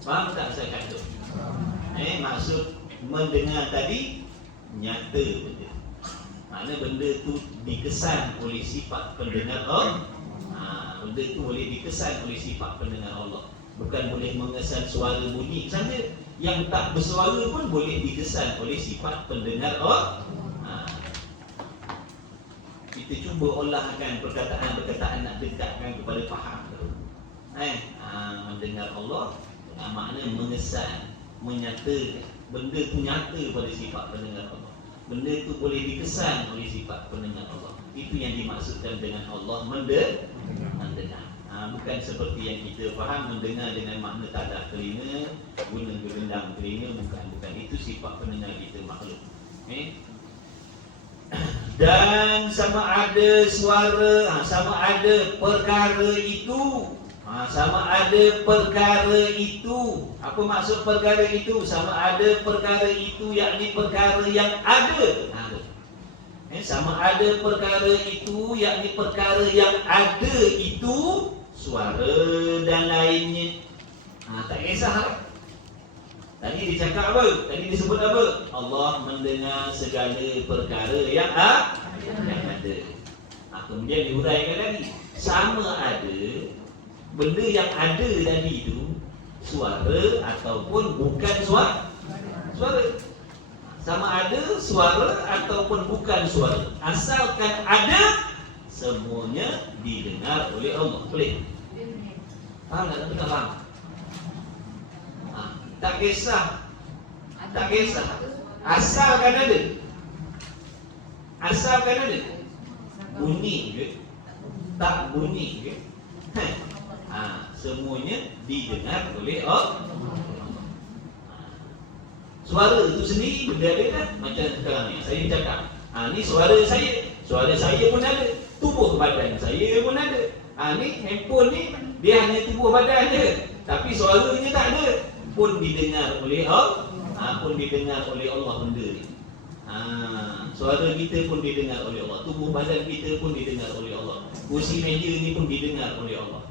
Faham tak saya kata? Maksud mendengar tadi nyata benda. Maknanya benda tu dikesan oleh sifat pendengar Allah. Benda tu boleh dikesan oleh sifat pendengar Allah. Bukan boleh mengesan suara bunyi saja. Yang tak bersuara pun boleh dikesan oleh sifat pendengar Allah. Kita cuba olahkan perkataan-perkataan nak dekatkan kepada faham. Mendengar Allah makna mengesan, menyatakan benda tu nyata pada sifat pendengar Allah. Benda tu boleh dikesan oleh sifat pendengar Allah. Itu yang dimaksudkan dengan Allah mendengar. Bukan seperti yang kita faham mendengar dengan makna tadah telinga, guna gendang telinga. Bukan. Itu sifat pendengar kita makhluk. Dan sama ada suara, sama ada perkara itu. Sama ada perkara itu. Apa maksud perkara itu? Sama ada perkara itu, yakni perkara yang ada. Sama ada perkara itu, yakni perkara yang ada itu, suara dan lainnya. Tak kisah. Tadi dicakap apa? Tadi disebut apa? Allah mendengar segala perkara yang ada. Kemudian diuraikan lagi. Sama ada benda yang ada tadi itu suara ataupun bukan suara. Sama ada suara ataupun bukan suara. Asalkan ada, semuanya didengar oleh Allah. Boleh? Faham tak? Tak faham? Tak kisah. Asalkan ada. Bunyi ke? Tak bunyi ke? Semuanya didengar oleh Allah. Suara itu sendiri benda-benda kan? Macam sekarang ni saya cakap, ni suara saya pun ada. Tubuh badan saya pun ada. Ni handphone ni dia hanya tubuh badan je, tapi suaranya tak ada. Pun didengar oleh Allah. Pun didengar oleh Allah benda ni. Suara kita pun didengar oleh Allah. Tubuh badan kita pun didengar oleh Allah. Kursi meja ni pun didengar oleh Allah.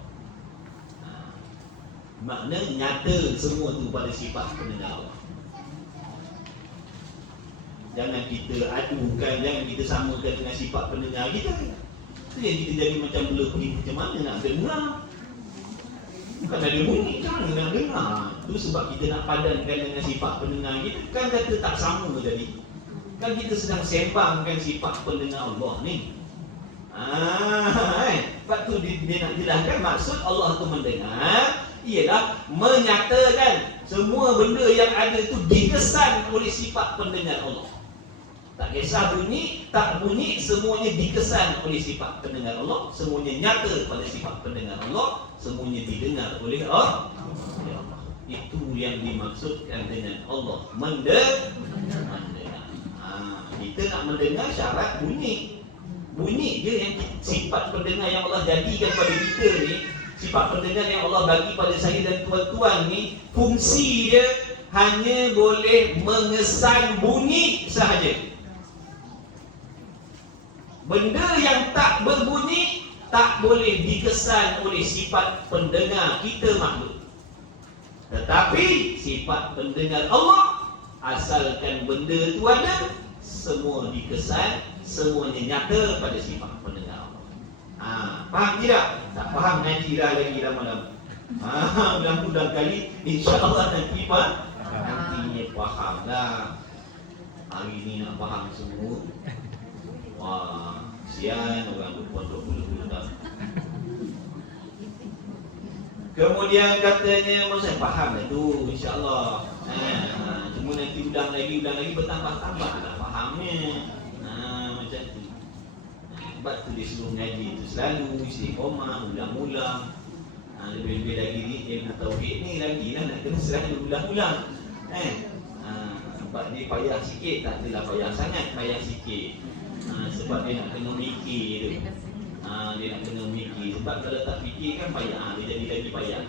Makna nyata semua tu pada sifat pendengar Allah. Jangan kita adukan, jangan kita samakan dengan sifat pendengar kita. Itu yang kita jadi macam bela-beli. Macam mana nak dengar? Bukan ada bunyi, jangan nak dengar. Itu sebab kita nak padankan dengan sifat pendengar kita. Kan kata tak sama tadi. Kan kita sedang sembangkan sifat pendengar Allah ni. Sebab tu dia nak jelaskan maksud Allah tu mendengar ialah menyatakan semua benda yang ada itu dikesan oleh sifat pendengar Allah. Tak kisah bunyi, tak bunyi, semuanya dikesan oleh sifat pendengar Allah. Semuanya nyata pada sifat pendengar Allah. Semuanya didengar oleh Allah. Itu yang dimaksudkan dengan Allah mendengar. Kita nak mendengar syarat bunyi. Bunyi je yang sifat pendengar yang Allah jadikan pada kita ni. Sifat pendengar yang Allah bagi pada saya dan tuan-tuan ni, fungsi dia hanya boleh mengesan bunyi sahaja. Benda yang tak berbunyi tak boleh dikesan oleh sifat pendengar kita makhluk. Tetapi sifat pendengar Allah, asalkan benda itu ada, semua dikesan, semuanya nyata pada sifat pendengar Allah. Faham tidak? Tak faham nanti dah lagi lama-lama. Mudah-mudahan kali insya-Allah nanti nantinya faham lah. Hari ni nak faham semua. Wah, sian orang berpondok dulu dah. Kemudian katanya, saya faham dah tu, insya-Allah. Cuma nanti udang lagi bertambah-tambah lah fahamnya. Macam tu. Sebab tu dia suruh mengaji tu selalu, istiqomah, ulang-ulang. Lebih-lebih lagi ni, ilmu tauhid ni lagi lah nak kena selalu ulang-ulang. Sebab dia payah sikit, tak adalah payah sangat, payah sikit. Sebab dia nak kena mikir tu. Dia nak kena mikir. Sebab kalau tak fikir kan payah, dia jadi lagi payah.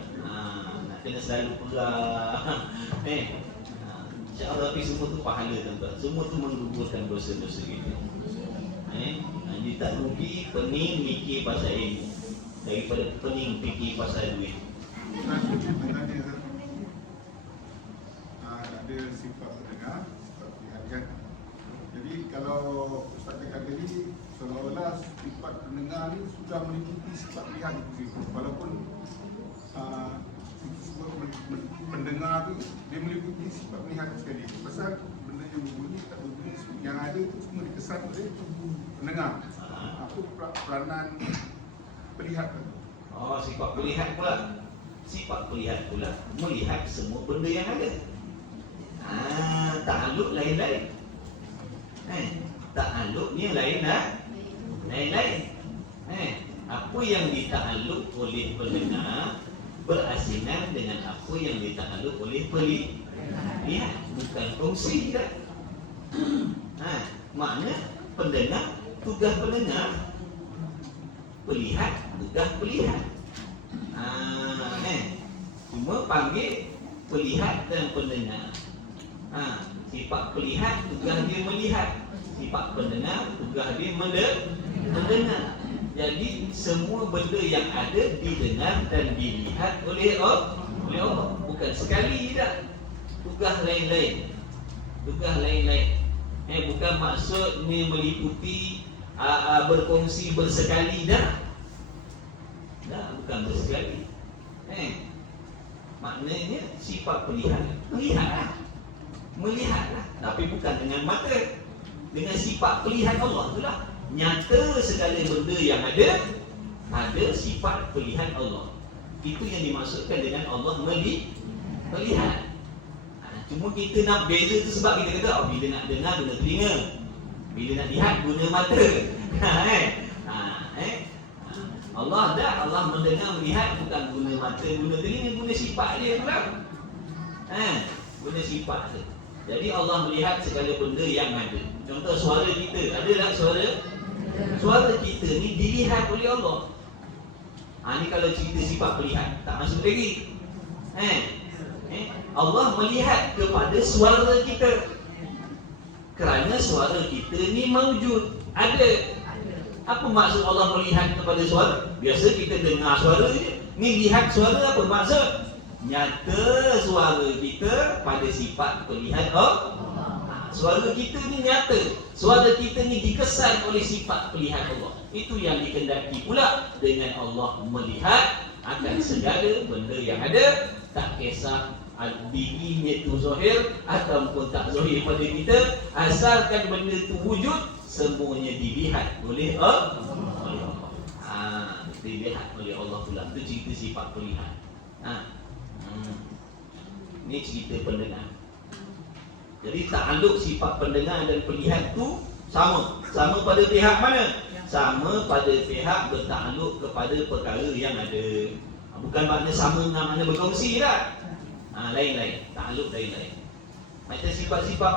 Nak kena selalu pegang. InsyaAllah, tapi semua tu pahala tuan-tuan. Semua tu menggugurkan dosa-dosa kita. Dia tak rugi pening mikir pasal ilmu daripada pening fikir pasal duit. Ada sifat pendengar, sifat pilihan kan. Jadi kalau Ustaz cakap tadi, seolah-olah sifat pendengar ni sudah meliputi sifat pilihan itu. Walaupun sifat pendengar tu dia meliputi sifat pilihan sekali. Pasal benda yang berbunyi tak berbunyi, yang ada itu semua dikesan oleh pendengar. Apa peranan pelihat tu? Sifat pelihat pula. Sifat pelihat pula melihat semua benda yang ada. Ta'alluq lain-lain. Ta'alluqnya lain-lain. Apa yang dita'alluq oleh pendengar berasingan dengan apa yang dita'alluq oleh pelihat. Bukan kongsi tak? Maknanya pendengar tugas pendengar, pelihat tugas pelihat. Cuma panggil pelihat dan pendengar. Sifat pelihat tugas dia melihat, sifat pendengar tugas dia mendengar. Jadi semua benda yang ada didengar dan dilihat oleh Allah. Bukan sekali tak. Tugas lain-lain. Bukan maksud ni meliputi berkongsi bersekali dah. Bukan bersekali. Maknanya sifat melihatlah, tapi bukan dengan mata. Dengan sifat pelihat Allah itulah nyata segala benda yang ada sifat pelihat Allah. Itu yang dimaksudkan dengan Allah melihat. Cuma kita nak beza tu sebab kita kata bila nak dengar guna telinga, bila nak lihat guna mata. Allah mendengar melihat bukan guna mata, guna telinga, guna sifat dia pula. Guna sifat dia. Jadi Allah melihat segala benda yang ada. Contoh suara kita, ada tak suara? Suara kita ni dilihat oleh Allah. Ni kalau cerita sifat pelihat, tak masuk lagi. Allah melihat kepada suara kita. Kerana suara kita ni mawjud, ada. Apa maksud Allah melihat kepada suara? Biasa kita dengar suara je. Ni lihat suara apa maksud? Nyata suara kita pada sifat pelihat suara kita ni nyata. Suara kita ni dikesan oleh sifat pelihat Allah. Itu yang dikendaki pula dengan Allah melihat akan segala benda yang ada. Tak kisah bihinya tu zahir ataupun tak zahir pada kita, asalkan benda tu wujud, semuanya dilihat oleh Allah. Dilihat oleh Allah pula. Itu cerita sifat pelihat. Ini cerita pendengar. Jadi ta'alluq sifat pendengar dan pelihat tu sama pada pihak mana? Sama pada pihak berta'alluq kepada perkara yang ada. Bukan makna sama dengan makna berkongsi tak? Lain-lain, ta'alluq lain-lain. Macam sifat-sifat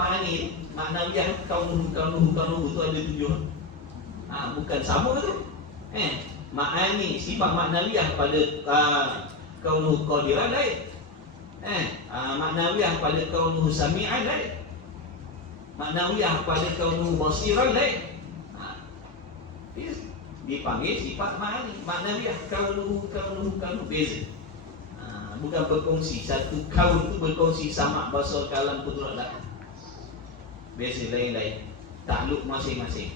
maknawiyah kaunuhu tu ada 7. Bukan sama tu. Ma'ani sifat maknawiyah pada kaunuhu qadiran lain. Maknawiyah pada kaunuhu sami'an lain. Maknawiyah pada kaunuhu basiran lain. dipanggil sifat ma'nawiyah. Kaunuhu beza. Bukan berkongsi. Satu kaun tu berkongsi sama bahasa kalam kudrat lah. Beza lain-lain. Takluk masing-masing.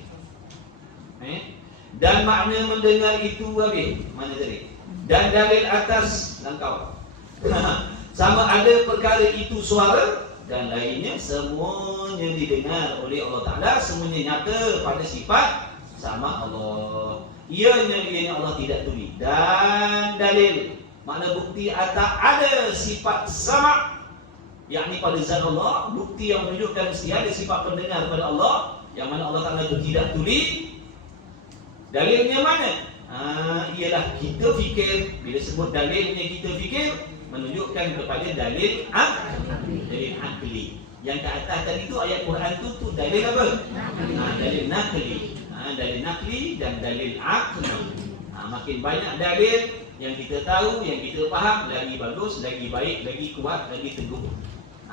Dan makna mendengar itu habis. Mana tadi? Dan dalil atas langkau. Sama ada perkara itu suara dan lainnya semuanya didengar oleh Allah Ta'ala. Semuanya nyata pada sifat sama Allah. Ianya Allah tidak tuli. Dan dalil, makna bukti atas ada sifat sama, yakni pada zat Allah. Bukti yang menunjukkan mesti ada sifat pendengar pada Allah, yang mana Allah Ta'ala itu tidak tuli. Dalilnya mana? Ialah kita fikir. Bila sebut dalilnya kita fikir, menunjukkan kepada dalil akli. Yang ke atas tadi tu ayat Quran tu dalil apa? Dalil nakli. Dalil nakli dan dalil akli. Makin banyak dalil yang kita tahu, yang kita faham, lagi bagus, lagi baik, lagi kuat, lagi teguh.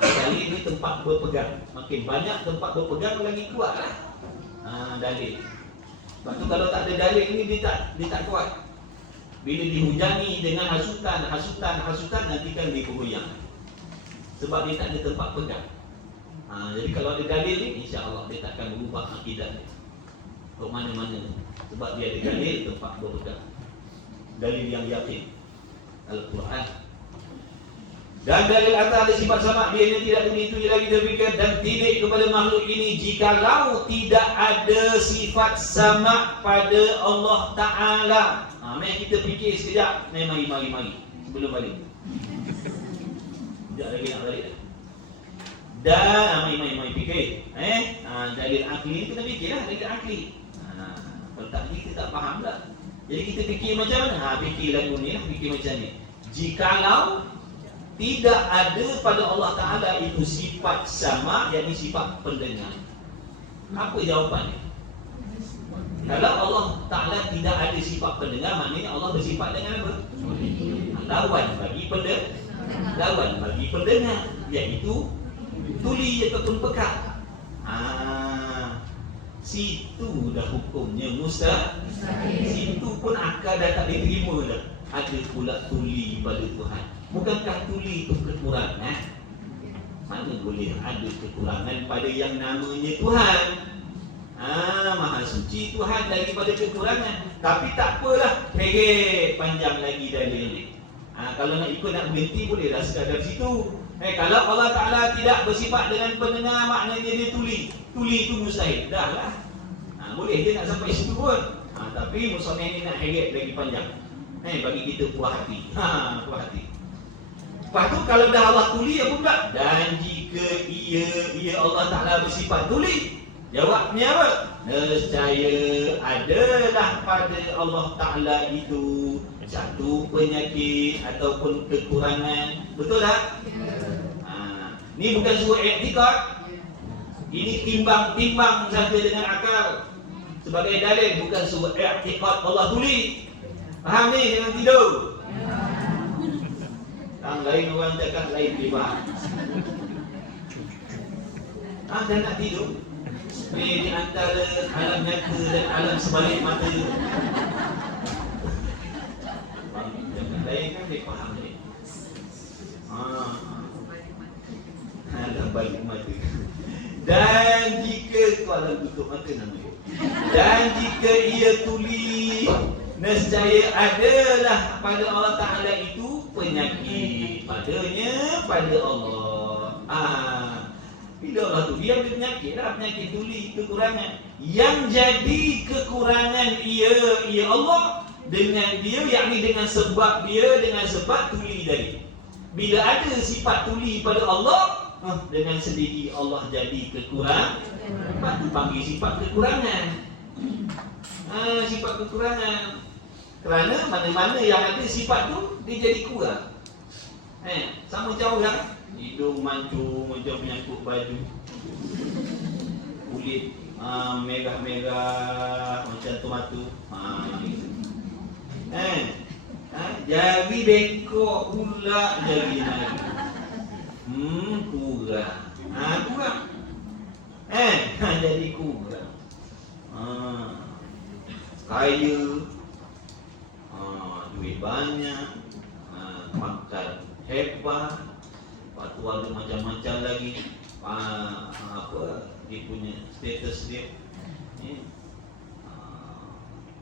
Dalil ni tempat berpegang. Makin banyak tempat berpegang, lagi kuat lah dalil. Lepas tu kalau tak ada dalil ni dia tak kuat. Bila dihujani dengan hasutan, nanti kan dia goyang. Sebab dia tak ada tempat pegang. Jadi kalau ada dalil ni, insya-Allah dia takkan berubah akidah dia. Ke mana-mana. Sebab dia ada dalil tempat berpegang. Dalil yang yakin. Al-Quran. Dan dalil atas ada sifat sama, dia ini tidak begitu je lagi terfikir dan tilik kepada makhluk ini jikalau tidak ada sifat sama pada Allah Ta'ala. Mari kita fikir sekejap. Mari sebelum balik. Sekejap lagi nak balik. Dan mari fikir. Dalil akli ni kena fikirlah, dalil akli. Kalau tak kita tak faham tak. Jadi kita fikir macam mana? Fikir lagu ni lah, fikir macam ni. Jikalau tidak ada pada Allah Ta'ala itu sifat sama, yakni sifat pendengar. Apa jawapannya? Kalau Allah Ta'ala tidak ada sifat pendengar, maknanya Allah bersifat dengan apa? Lawan bagi pendengar, iaitu tuli ataupun pekat. Situ dah hukumnya mustahil. Situ pun akal dah tak diterima dah. Ada pula tuli pada Tuhan. Bukankah tuli itu kekurangan? Mana boleh ada kekurangan pada yang namanya Tuhan? Maha suci Tuhan daripada kekurangan. Tapi tak apalah, panjang lagi dalil ni. Kalau nak ikut, nak berhenti, boleh dah sekadar situ. Kalau Allah Ta'ala tidak bersifat dengan pendengar, maknanya dia tuli. Tuli itu mustahil. Dah lah. Boleh dia nak sampai situ pun. Tapi musoneh ni nak heret lagi panjang. Bagi kita puas hati. Puas hati. Lepas tu kalau dah Allah tuli, apa pula? Dan jika ia Allah Ta'ala bersifat tuli, jawabnya apa? Nescaya adalah pada Allah Ta'ala itu satu penyakit ataupun kekurangan. Betul tak? Ni bukan suruh i'tikad. Ini timbang saja dengan akal sebagai dalil, bukan suruh i'tikad Allah tuli. Faham ni? Jangan tidur. Lain orang cakap lain dia faham. Dan nak tidur. Ni di antara alam nyata dan alam sebalik mata. Lain kan dia faham ni. Alam balik mata. Dan jika tu alam tutup mata namanya. Dan jika ia tuli, nescaya adalah pada Allah Ta'ala itu penyakit. Padanya pada Allah. Bila Allah tu dia ada penyakit lah, penyakit tuli, kekurangan. Yang jadi kekurangan ia Allah dengan dia, yakni dengan sebab dia, dengan sebab tuli tadi. Bila ada sifat tuli pada Allah, dengan sendiri Allah jadi kekurangan. Lepas tu panggil sifat kekurangan. Sifat kekurangan. Kerana mana-mana yang ada sifat tu, dia jadi kurang. Sama macam orang hidung mancung macam menyangkut baju, kulit merah-merah macam tomato, gitu. Jari bengkok pula, jari naik. Kurang. Kurang. Jadi kurang. kaya, duit banyak, pangkat hebat, lepas tu ada macam-macam lagi, apa dia punya status dia,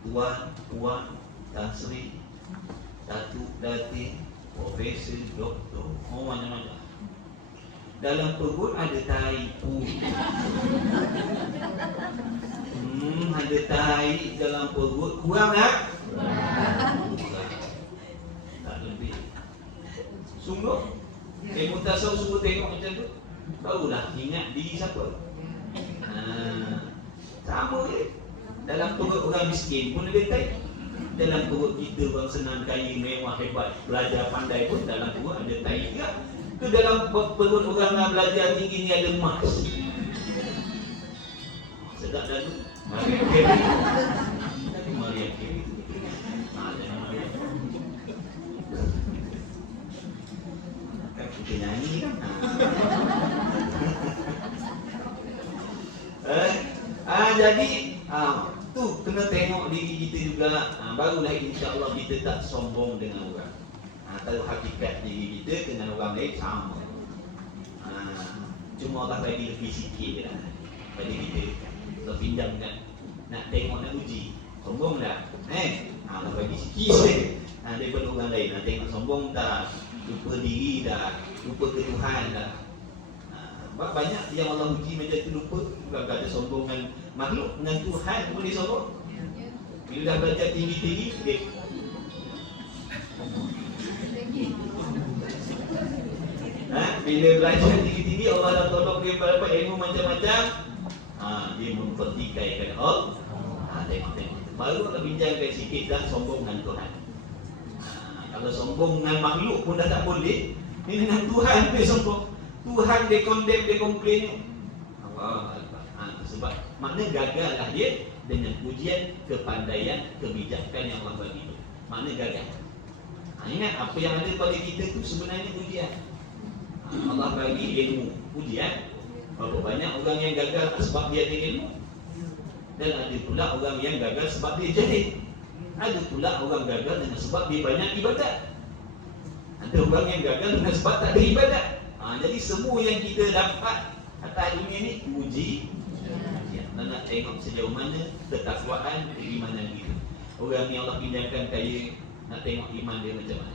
tuan, Tan Sri, Datuk, Datin, Profesor, Doktor, macam-macam. Dalam perut ada tai pun. Ada tai dalam perut, kurang tak? Tak lebih. Sungguh, Mutasawuf suruh tengok macam tu, barulah ingat diri siapa. Sama je. Dalam perut orang miskin pun ada tai. Dalam perut kita orang senang, kaya, mewah, hebat, belajar pandai pun dalam perut ada tai juga. Ke dalam perut orang belajar tinggi ni ada emas. Sedap dah tu. Maria Carey. Tapi Maria Carey. Jangan Maria. Kan kita nyanyi kan. Jadi tu kena tengok diri kita juga. Barulah insya-Allah kita tak sombong dengan orang. Tahu hakikat diri kita dengan orang lain sama. Cuma Allah bagi lebih sikit je lah pada kita. Kalau pinjam nak tengok, nak uji, sombong dah. Allah bagi sikit je daripada orang lain. Nak tengok sombong dah, lupa diri dah, lupa ke Tuhan dah. Banyak yang Allah uji macam tu, lupa. Bukan kata sombong dengan makhluk, dengan Tuhan boleh sombong. Bila dah belajar tinggi-tinggi, dia bila belajar tinggi-tinggi, Allah dah tolong dia dapat ilmu macam-macam, dia mempertikaikan Allah. Tengok. Baru nak bincangkan sikit dah sombong dengan Tuhan. Kalau sombong dengan makhluk pun dah tak boleh, ni dengan Tuhan dia sombong. Tuhan dia condemn, dia komplain. Sebab makna gagallah dia dengan ujian kepandaian, kebijakan yang Allah bagi tu. Makna gagal. Ingat apa yang ada pada kita tu sebenarnya ujian. Allah bagi ilmu, ujian. Berapa banyak orang yang gagal sebab dia ada ilmu, dan ada pula orang yang gagal sebab dia jahil. Ada pula orang gagal dengan sebab dia banyak ibadat. Ada orang yang gagal dengan sebab tak ada ibadat. Jadi semua yang kita dapat atas dunia ni uji. Dan nak tengok sejauh mana ketakwaan, keimanan kita. Orang ni Allah pindahkan kaya, nak tengok iman dia macam mana.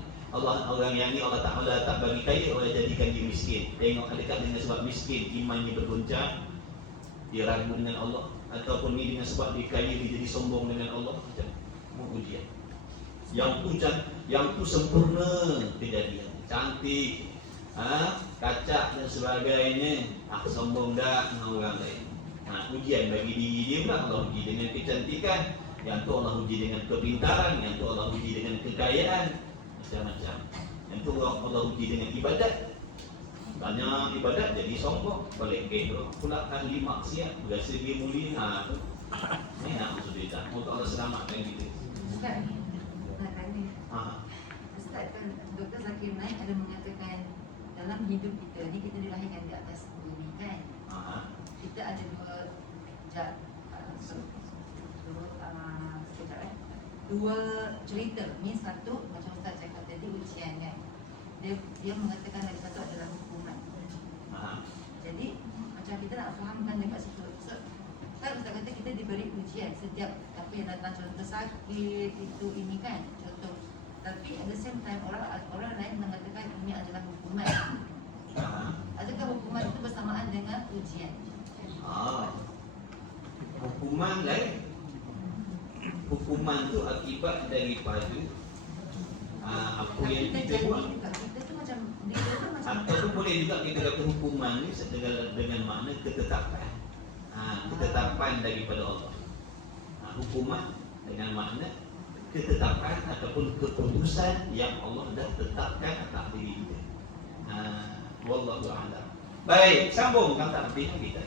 Orang yang ni Allah Ta'ala tak bagi kaya, Allah jadikan dia miskin. Tengok adakah dengan sebab miskin imannya bergoncang, dia ragu dengan Allah, ataupun ni dengan sebab dia kaya dia jadi sombong dengan Allah. Macam ujian. Yang tu sempurna kejadian, cantik, kacak dan sebagainya, sombong dah dengan orang lain. Ujian bagi diri dia pula, Allah uji dengan kecantikan, yang tu Allah uji dengan kepintaran, yang tu Allah uji dengan kekayaan, macam-macam. Yang tu Allah uji dengan ibadat. Banyak ibadat jadi sombong, balik pula ahli maksiat, berasa dia mulia. Ni maksud dia tak. Moga Allah selamatkan kita. Ustaz, nak tanya. Ustaz, Dr. Zakir Naik ada mengatakan dalam hidup kita ni, kita dilahirkan di atas bumi kan. Kita ada dua cerita. Ni satu macam Ustaz cakap tadi, ujian kan. Dia mengatakan lagi satu adalah hukuman. Jadi macam kita nak fahamkan dekat situ. Ustaz kata kita diberi ujian setiap apa yang datang, contoh sakit itu ini kan, contoh. Tapi at the same time orang lain mengatakan ini adalah hukuman. Adakah hukuman itu bersamaan dengan ujian? Hukuman lain. Hukuman tu akibat daripada apa yang kita buat. Kita tu macam dia tu macam. Ataupun boleh juga kita kata hukuman ni dengan makna ketetapan. Ketetapan daripada Allah. Hukuman dengan makna ketetapan ataupun keputusan yang Allah dah tetapkan atas diri kita. Wallahu a'lam. Baik, sambung kata habis kita.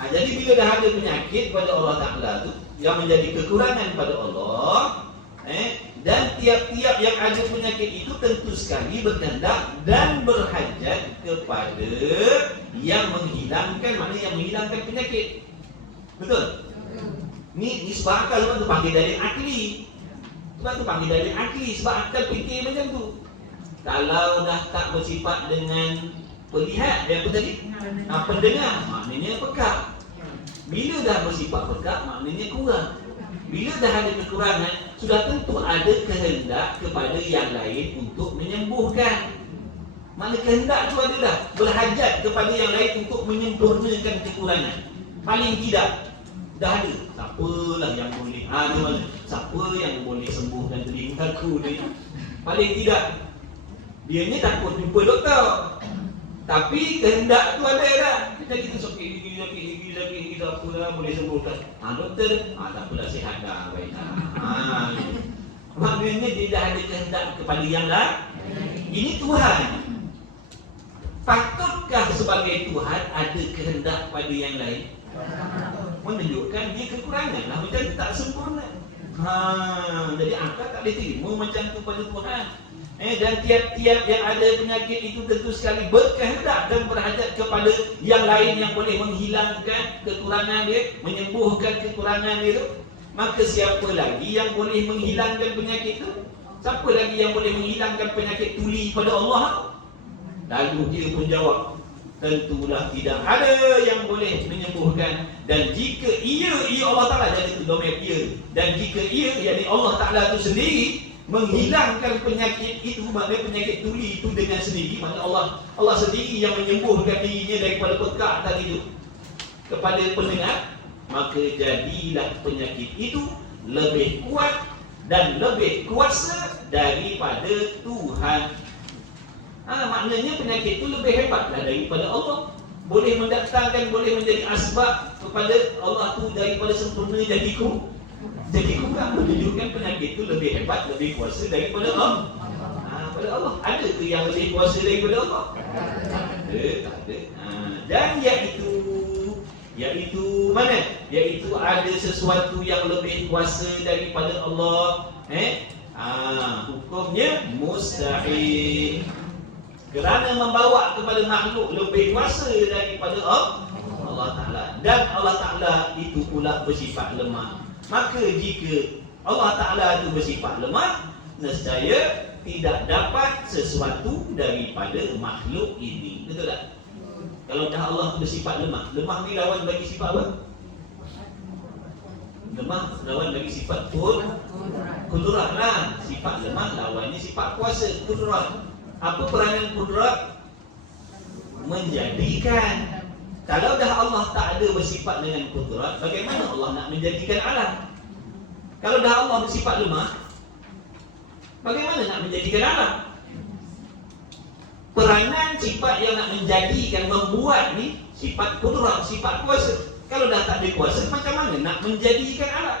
Jadi bila dah ada penyakit pada Allah Ta'ala tu yang menjadi kekurangan pada Allah, dan tiap-tiap yang ada penyakit itu tentu sekali berkehendak dan berhajat kepada Yang menghilangkan, maknanya yang menghilangkan penyakit. Betul? Ni sebab akal, sebab tu panggil dalil akli. Sebab tu panggil dalil akli, sebab akal fikir macam tu. Kalau dah tak bersifat dengan pelihat, dia apa tadi? Pendengar, maknanya pekak. Bila dah bersifat pekak, maknanya kurang. Bila dah ada kekurangan, sudah tentu ada kehendak kepada yang lain untuk menyembuhkan. Makna kehendak tu ada dah, berhajat kepada yang lain untuk menyempurnakan kekurangan. Paling tidak dah ada. Siapalah yang boleh siapa yang boleh sembuhkan telinga aku ni? Paling tidak dia ni takut jumpa doktor, tapi kehendak tu ada dah. Kita sakit gigi apa dah boleh sembuhkan. Doktor tak apalah, sihat dah, baik dah. Maknanya dia dah ada kehendak kepada yang lain. Ini Tuhan. Patutkah sebagai Tuhan ada kehendak pada yang lain? Menunjukkan dia kekurangan lah, macam tu tak sempurna. Jadi akal tak boleh terima macam tu pada Tuhan. Dan tiap-tiap yang ada penyakit itu tentu sekali berkehendak dan berhajat kepada yang lain yang boleh menghilangkan kekurangan dia, menyembuhkan kekurangan dia tu. Maka siapa lagi yang boleh menghilangkan penyakit itu? Siapa lagi yang boleh menghilangkan penyakit tuli pada Allah? Lalu dia pun jawab, tentulah tidak ada yang boleh menyembuhkan. Dan jika ia Allah Ta'ala, jadi itu domain ia. Dan jika ia, yakni Allah Ta'ala itu sendiri menghilangkan penyakit itu, maknanya penyakit tuli itu dengan sendiri, maknanya Allah sendiri yang menyembuhkan dirinya daripada pekak tadi itu kepada pendengar, maka jadilah penyakit itu lebih kuat dan lebih kuasa daripada Tuhan. Maknanya penyakit itu lebih hebatlah daripada Allah. Boleh mendatangkan, boleh menjadi asbab kepada Allah tu daripada sempurna jadi kurang. Menunjukkan penyakit itu lebih hebat, lebih kuasa daripada Allah. Pada Allah. Ada ke yang lebih kuasa daripada Allah? Tak ada. Dan iaitu mana? Iaitu ada sesuatu yang lebih kuasa daripada Allah. Hukumnya mustahil. Kerana membawa kepada makhluk lebih kuasa daripada Allah Ta'ala. Dan Allah Ta'ala itu pula bersifat lemah. Maka jika Allah Ta'ala itu bersifat lemah, nescaya tidak dapat sesuatu daripada makhluk ini. Betul tak? Kalau dah Allah bersifat lemah, lemah ni lawan bagi sifat apa? Lemah lawan bagi sifat kudrat lah. Sifat lemah lawannya sifat kuasa, kudrat. Apa peranan kudrat? Menjadikan. Kalau dah Allah tak ada bersifat dengan kudrat, bagaimana Allah nak menjadikan alam? Kalau dah Allah bersifat lemah, bagaimana nak menjadikan alam? Peranan sifat yang nak menjadikan, membuat ni sifat kudrat, sifat kuasa. Kalau dah tak ada kuasa, macam mana nak menjadikan alam?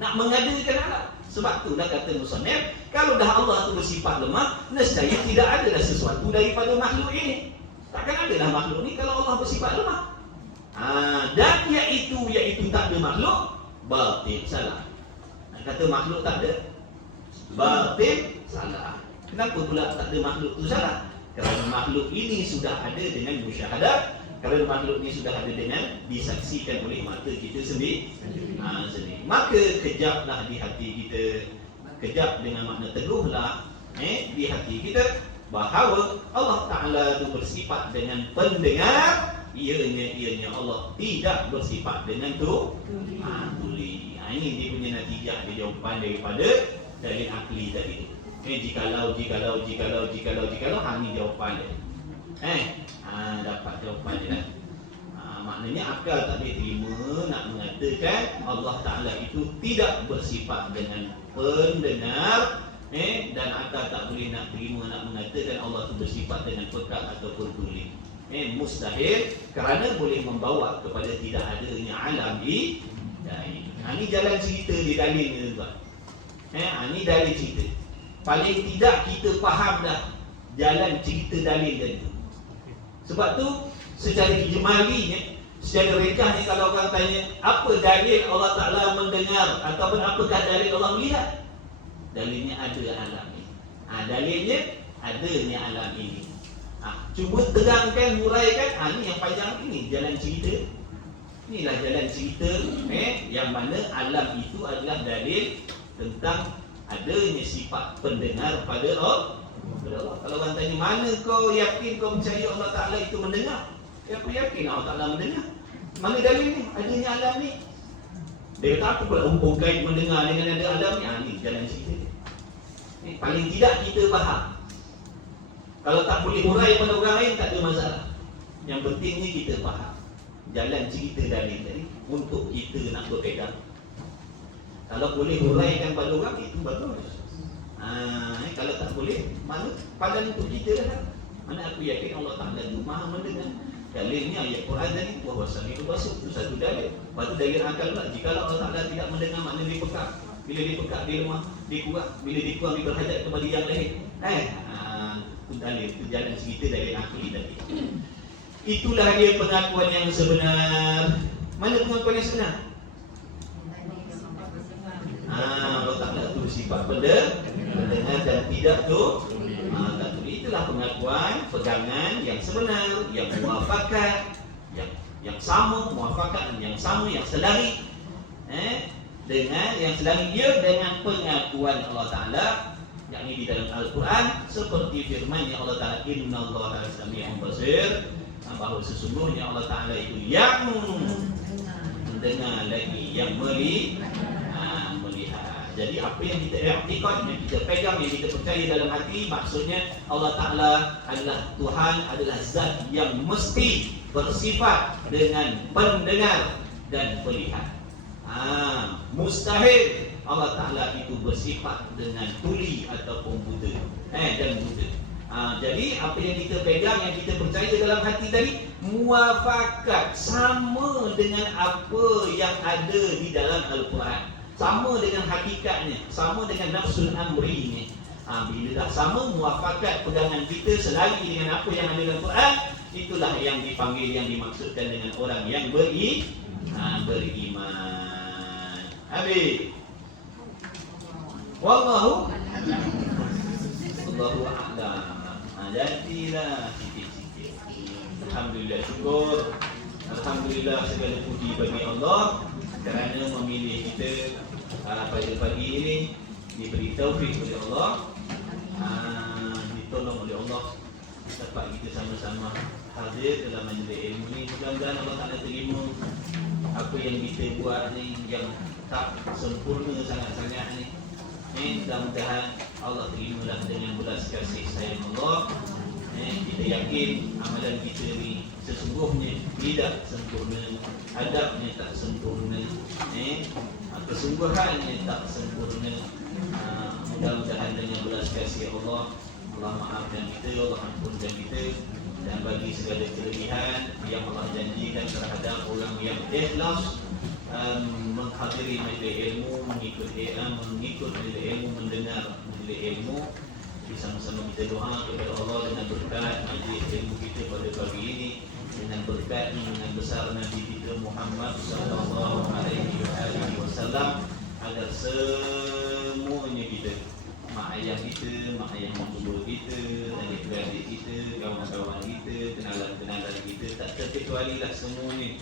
Nak mengadakan alam? Sebab itulah kata musannif, kalau dah Allah itu bersifat lemah, nescaya tidak adalah sesuatu daripada makhluk ini. Takkan adalah makhluk ni kalau Allah bersifat lemah. Dan iaitu tak ada makhluk, batil, salah. Kata makhluk tak ada, batil, salah. Kenapa pula tak ada makhluk tu salah? Kerana makhluk ini sudah ada dengan musyahadah. Kerana makhluk ini sudah ada dengan disaksikan oleh mata kita sendiri. Maka kejaplah di hati kita. Kejap dengan makna teguhlah di hati kita bahawa Allah Ta'ala itu bersifat dengan pendengar. Ianya Allah tidak bersifat dengan tuli. Ini dia punya natijah, dia jawapan daripada dalil akli tadi tu. Jikalau ini jawapan dia. Dapat jawapan dia lah. Maknanya akal tak boleh terima nak mengatakan Allah Ta'ala itu tidak bersifat dengan pendengar, dan akal tak boleh nak terima nak mengatakan Allah itu bersifat dengan pekak ataupun tuli. Mustahil, kerana boleh membawa kepada tidak adanya alam di dahi. Ini jalan cerita di dalil ni tuan. Ini dalil cerita. Paling tidak kita faham dah jalan cerita dalil tadi. Sebab tu secara ijmalinya, secara ringkasnya, kalau orang tanya apa dalil Allah Ta'ala mendengar ataupun apakah dalil Allah melihat, dalilnya ada alam ini. Dalilnya adanya alam ini. Cuba terangkan, huraikan. Ni yang panjang ini jalan cerita. Inilah jalan cerita yang mana alam itu adalah dalil tentang adanya sifat pendengar pada Allah. Kalau orang tanya, mana kau yakin, kau percaya Allah Ta'ala itu mendengar? Aku yakin Allah Ta'ala mendengar. Mana dalil ni? Adanya alam ni. Dia kata, aku pula kait mendengar dengan ada alam ni. Ni jalan cerita ni. Paling tidak kita faham. Kalau tak boleh hurai pada orang lain, tak ada masalah. Yang pentingnya kita faham jalan cerita dalil tadi untuk kita nak berpegang. Kalau boleh huraikan pada orang, itu bagus. Kalau tak boleh, mana padan untuk kita lah. Mana aku yakin Allah Ta'ala itu maha mendengar. Dalilnya ayat Quran tadi, bahawa sami itu basuk, itu satu dalil. Lepas tu dalil akal pula, jika Allah Ta'ala tidak mendengar, makna dia pekak. Bila dia pekak, dia lemah, dia kuat. Bila dia kurang, dia berhajat kepada yang lain. Itu dalil, itu jalan cerita dalil akli tadi. Itulah dia pengakuan yang sebenar. Mana pengakuan yang sebenar? Allah Ta'ala tu sifat pendengar dan tidak tu. Itulah pengakuan, pegangan yang sebenar, yang muafakat, yang sama, muafakat yang sama, yang selari dengan yang selari dia dengan pengakuan Allah Ta'ala, yakni di dalam Al-Quran, seperti firman yang Allah Ta'ala, innallaha sami'un basir, bahawa sesungguhnya Allah Ta'ala itu yang mendengar lagi, yang melihat. Jadi apa yang kita i'tiqad, yang kita pegang, yang kita percaya dalam hati, maksudnya Allah Ta'ala adalah Tuhan, adalah zat yang mesti bersifat dengan pendengar dan melihat. Mustahil Allah Ta'ala itu bersifat dengan tuli ataupun buta dan buta. Jadi apa yang kita pegang, yang kita percaya dalam hati tadi, muafakat, sama dengan apa yang ada di dalam Al-Quran, sama dengan hakikatnya, sama dengan nafsul amrinya. Bila dah sama, muafakat pegangan kita selari dengan apa yang ada dalam Quran, itulah yang dipanggil, yang dimaksudkan dengan orang yang beriman. Habis. Wallahu a'lam. Jadilah sikit-sikit. Alhamdulillah, syukur. Alhamdulillah, segala puji bagi Allah kerana memilih kita pada pagi ini, diberi taufik oleh Allah, ditolong oleh Allah, dapat kita sama-sama hadir dalam majlis ilmu ni. Mudah-mudahan Allah Ta'ala terima apa yang kita buat ni, yang tak sempurna sangat-sangat ni. Mudah-mudahan Allah terimalah dengan belas kasih sayang Allah. Kita yakin amalan kita ni sesungguhnya tidak sempurna, adabnya tak sempurna, kesungguhannya tak sempurna. Mudah-mudahan dengan belas kasih Allah, Allah maafkan kita, Allah ampunkan kita, dan bagi segala kelebihan yang Allah janjikan terhadap orang yang ikhlas menghadiri majlis ilmu, mengikut majlis ilmu, mendengar majlis ilmu. Bersama-sama kita doa kepada Allah dengan berkat majlis ilmu kita pada pagi ini, dengan berkat dengan besar Nabi kita Muhammad sallallahu alaihi wasallam, agar semuanya kita, mak ayah kita, mak ayah mertua kita, adik-beradik kita, kawan-kawan kita, kenalan-kenalan kita, tak terkecualilah semuanya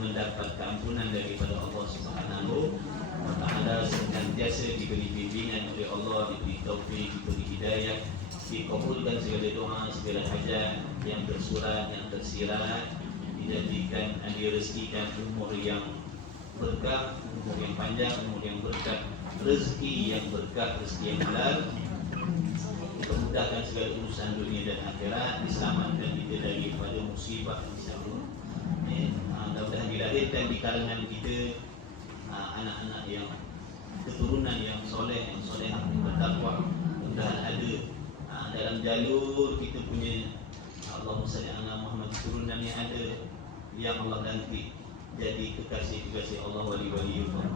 mendapat keampunan daripada Allah Subhanahu wa Ta'ala, senantiasa diberi bimbingan oleh Allah, diberi taufik, diberi hidayah, dikabulkan segala doa, segala hajat yang tersurat, yang tersirat, dijadikan, direzekikan umur yang berkah, umur yang panjang, umur yang berkah, rezeki yang berkah, rezeki yang halal, memudahkan segala urusan dunia dan akhirat, diselamatkan kita daripada musibah insya-Allah. Mudah-mudahan dilahirkan di kalangan kita anak-anak yang keturunan yang soleh, yang solehah, yang bertakwa. Mudah-mudahan ada dalam jalur kita punya Allahumma salli ala Muhammad, keturunan yang ada, yang Allah ganti jadi kekasih-kekasih Allah, wali-wali Allah.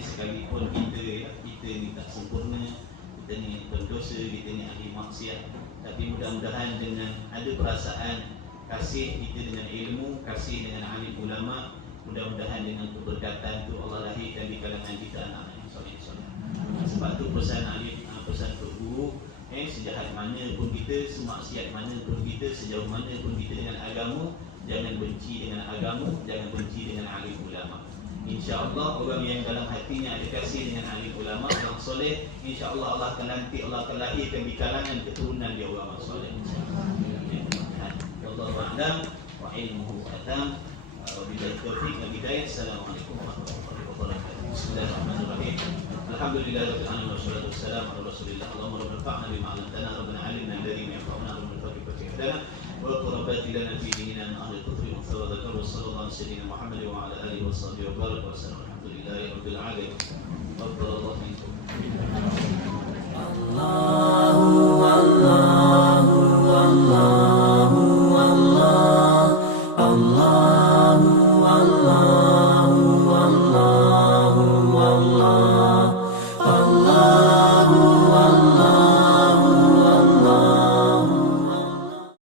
Sekalipun kita ni tak sempurna, kita ni pendosa, kita ni ahli maksiat, tapi mudah-mudahan dengan ada perasaan kasih kita dengan ilmu, kasih dengan alim ulama, mudah-mudahan dengan keberkatan itu Allah lahirkan di kalangan kita anak-anak yang soleh-soleh. Sebab tu pesan alim, pesan Tok Guru, sejahat mana pun kita, semaksiat mana pun kita, sejauh mana pun kita dengan agama, jangan benci dengan agama, jangan benci dengan alim ulama. InsyaAllah orang yang dalam hatinya ada kasih dengan alim ulama, orang soleh, InsyaAllah Allah akan nanti Allah akan lahirkan di kalangan keturunan dia orang soleh. Wallahu a'lam wa ilmuhu atam. Wabillahi taufiq wal hidayah. Assalamualaikum warahmatullahi wabarakatuh. Bismillahirrahmanirrahim. Alhamdulillahirabbil alamin wassalatu wassalamu ala rasulillah. Allahumma rabbana fa'na bima 'allamtana rabbana 'allimna alladhi yanfa'una wa tawfiq wa hidayah. Wa qurbat lana fi dinina min ahli al-kufri wa thawadakar wa sallallahu alaihi sayyidina Muhammad wa ala alihi wa sahbihi wa baraka wa sallam. Alhamdulillahi rabbil alamin. Rabbil alamin. Allah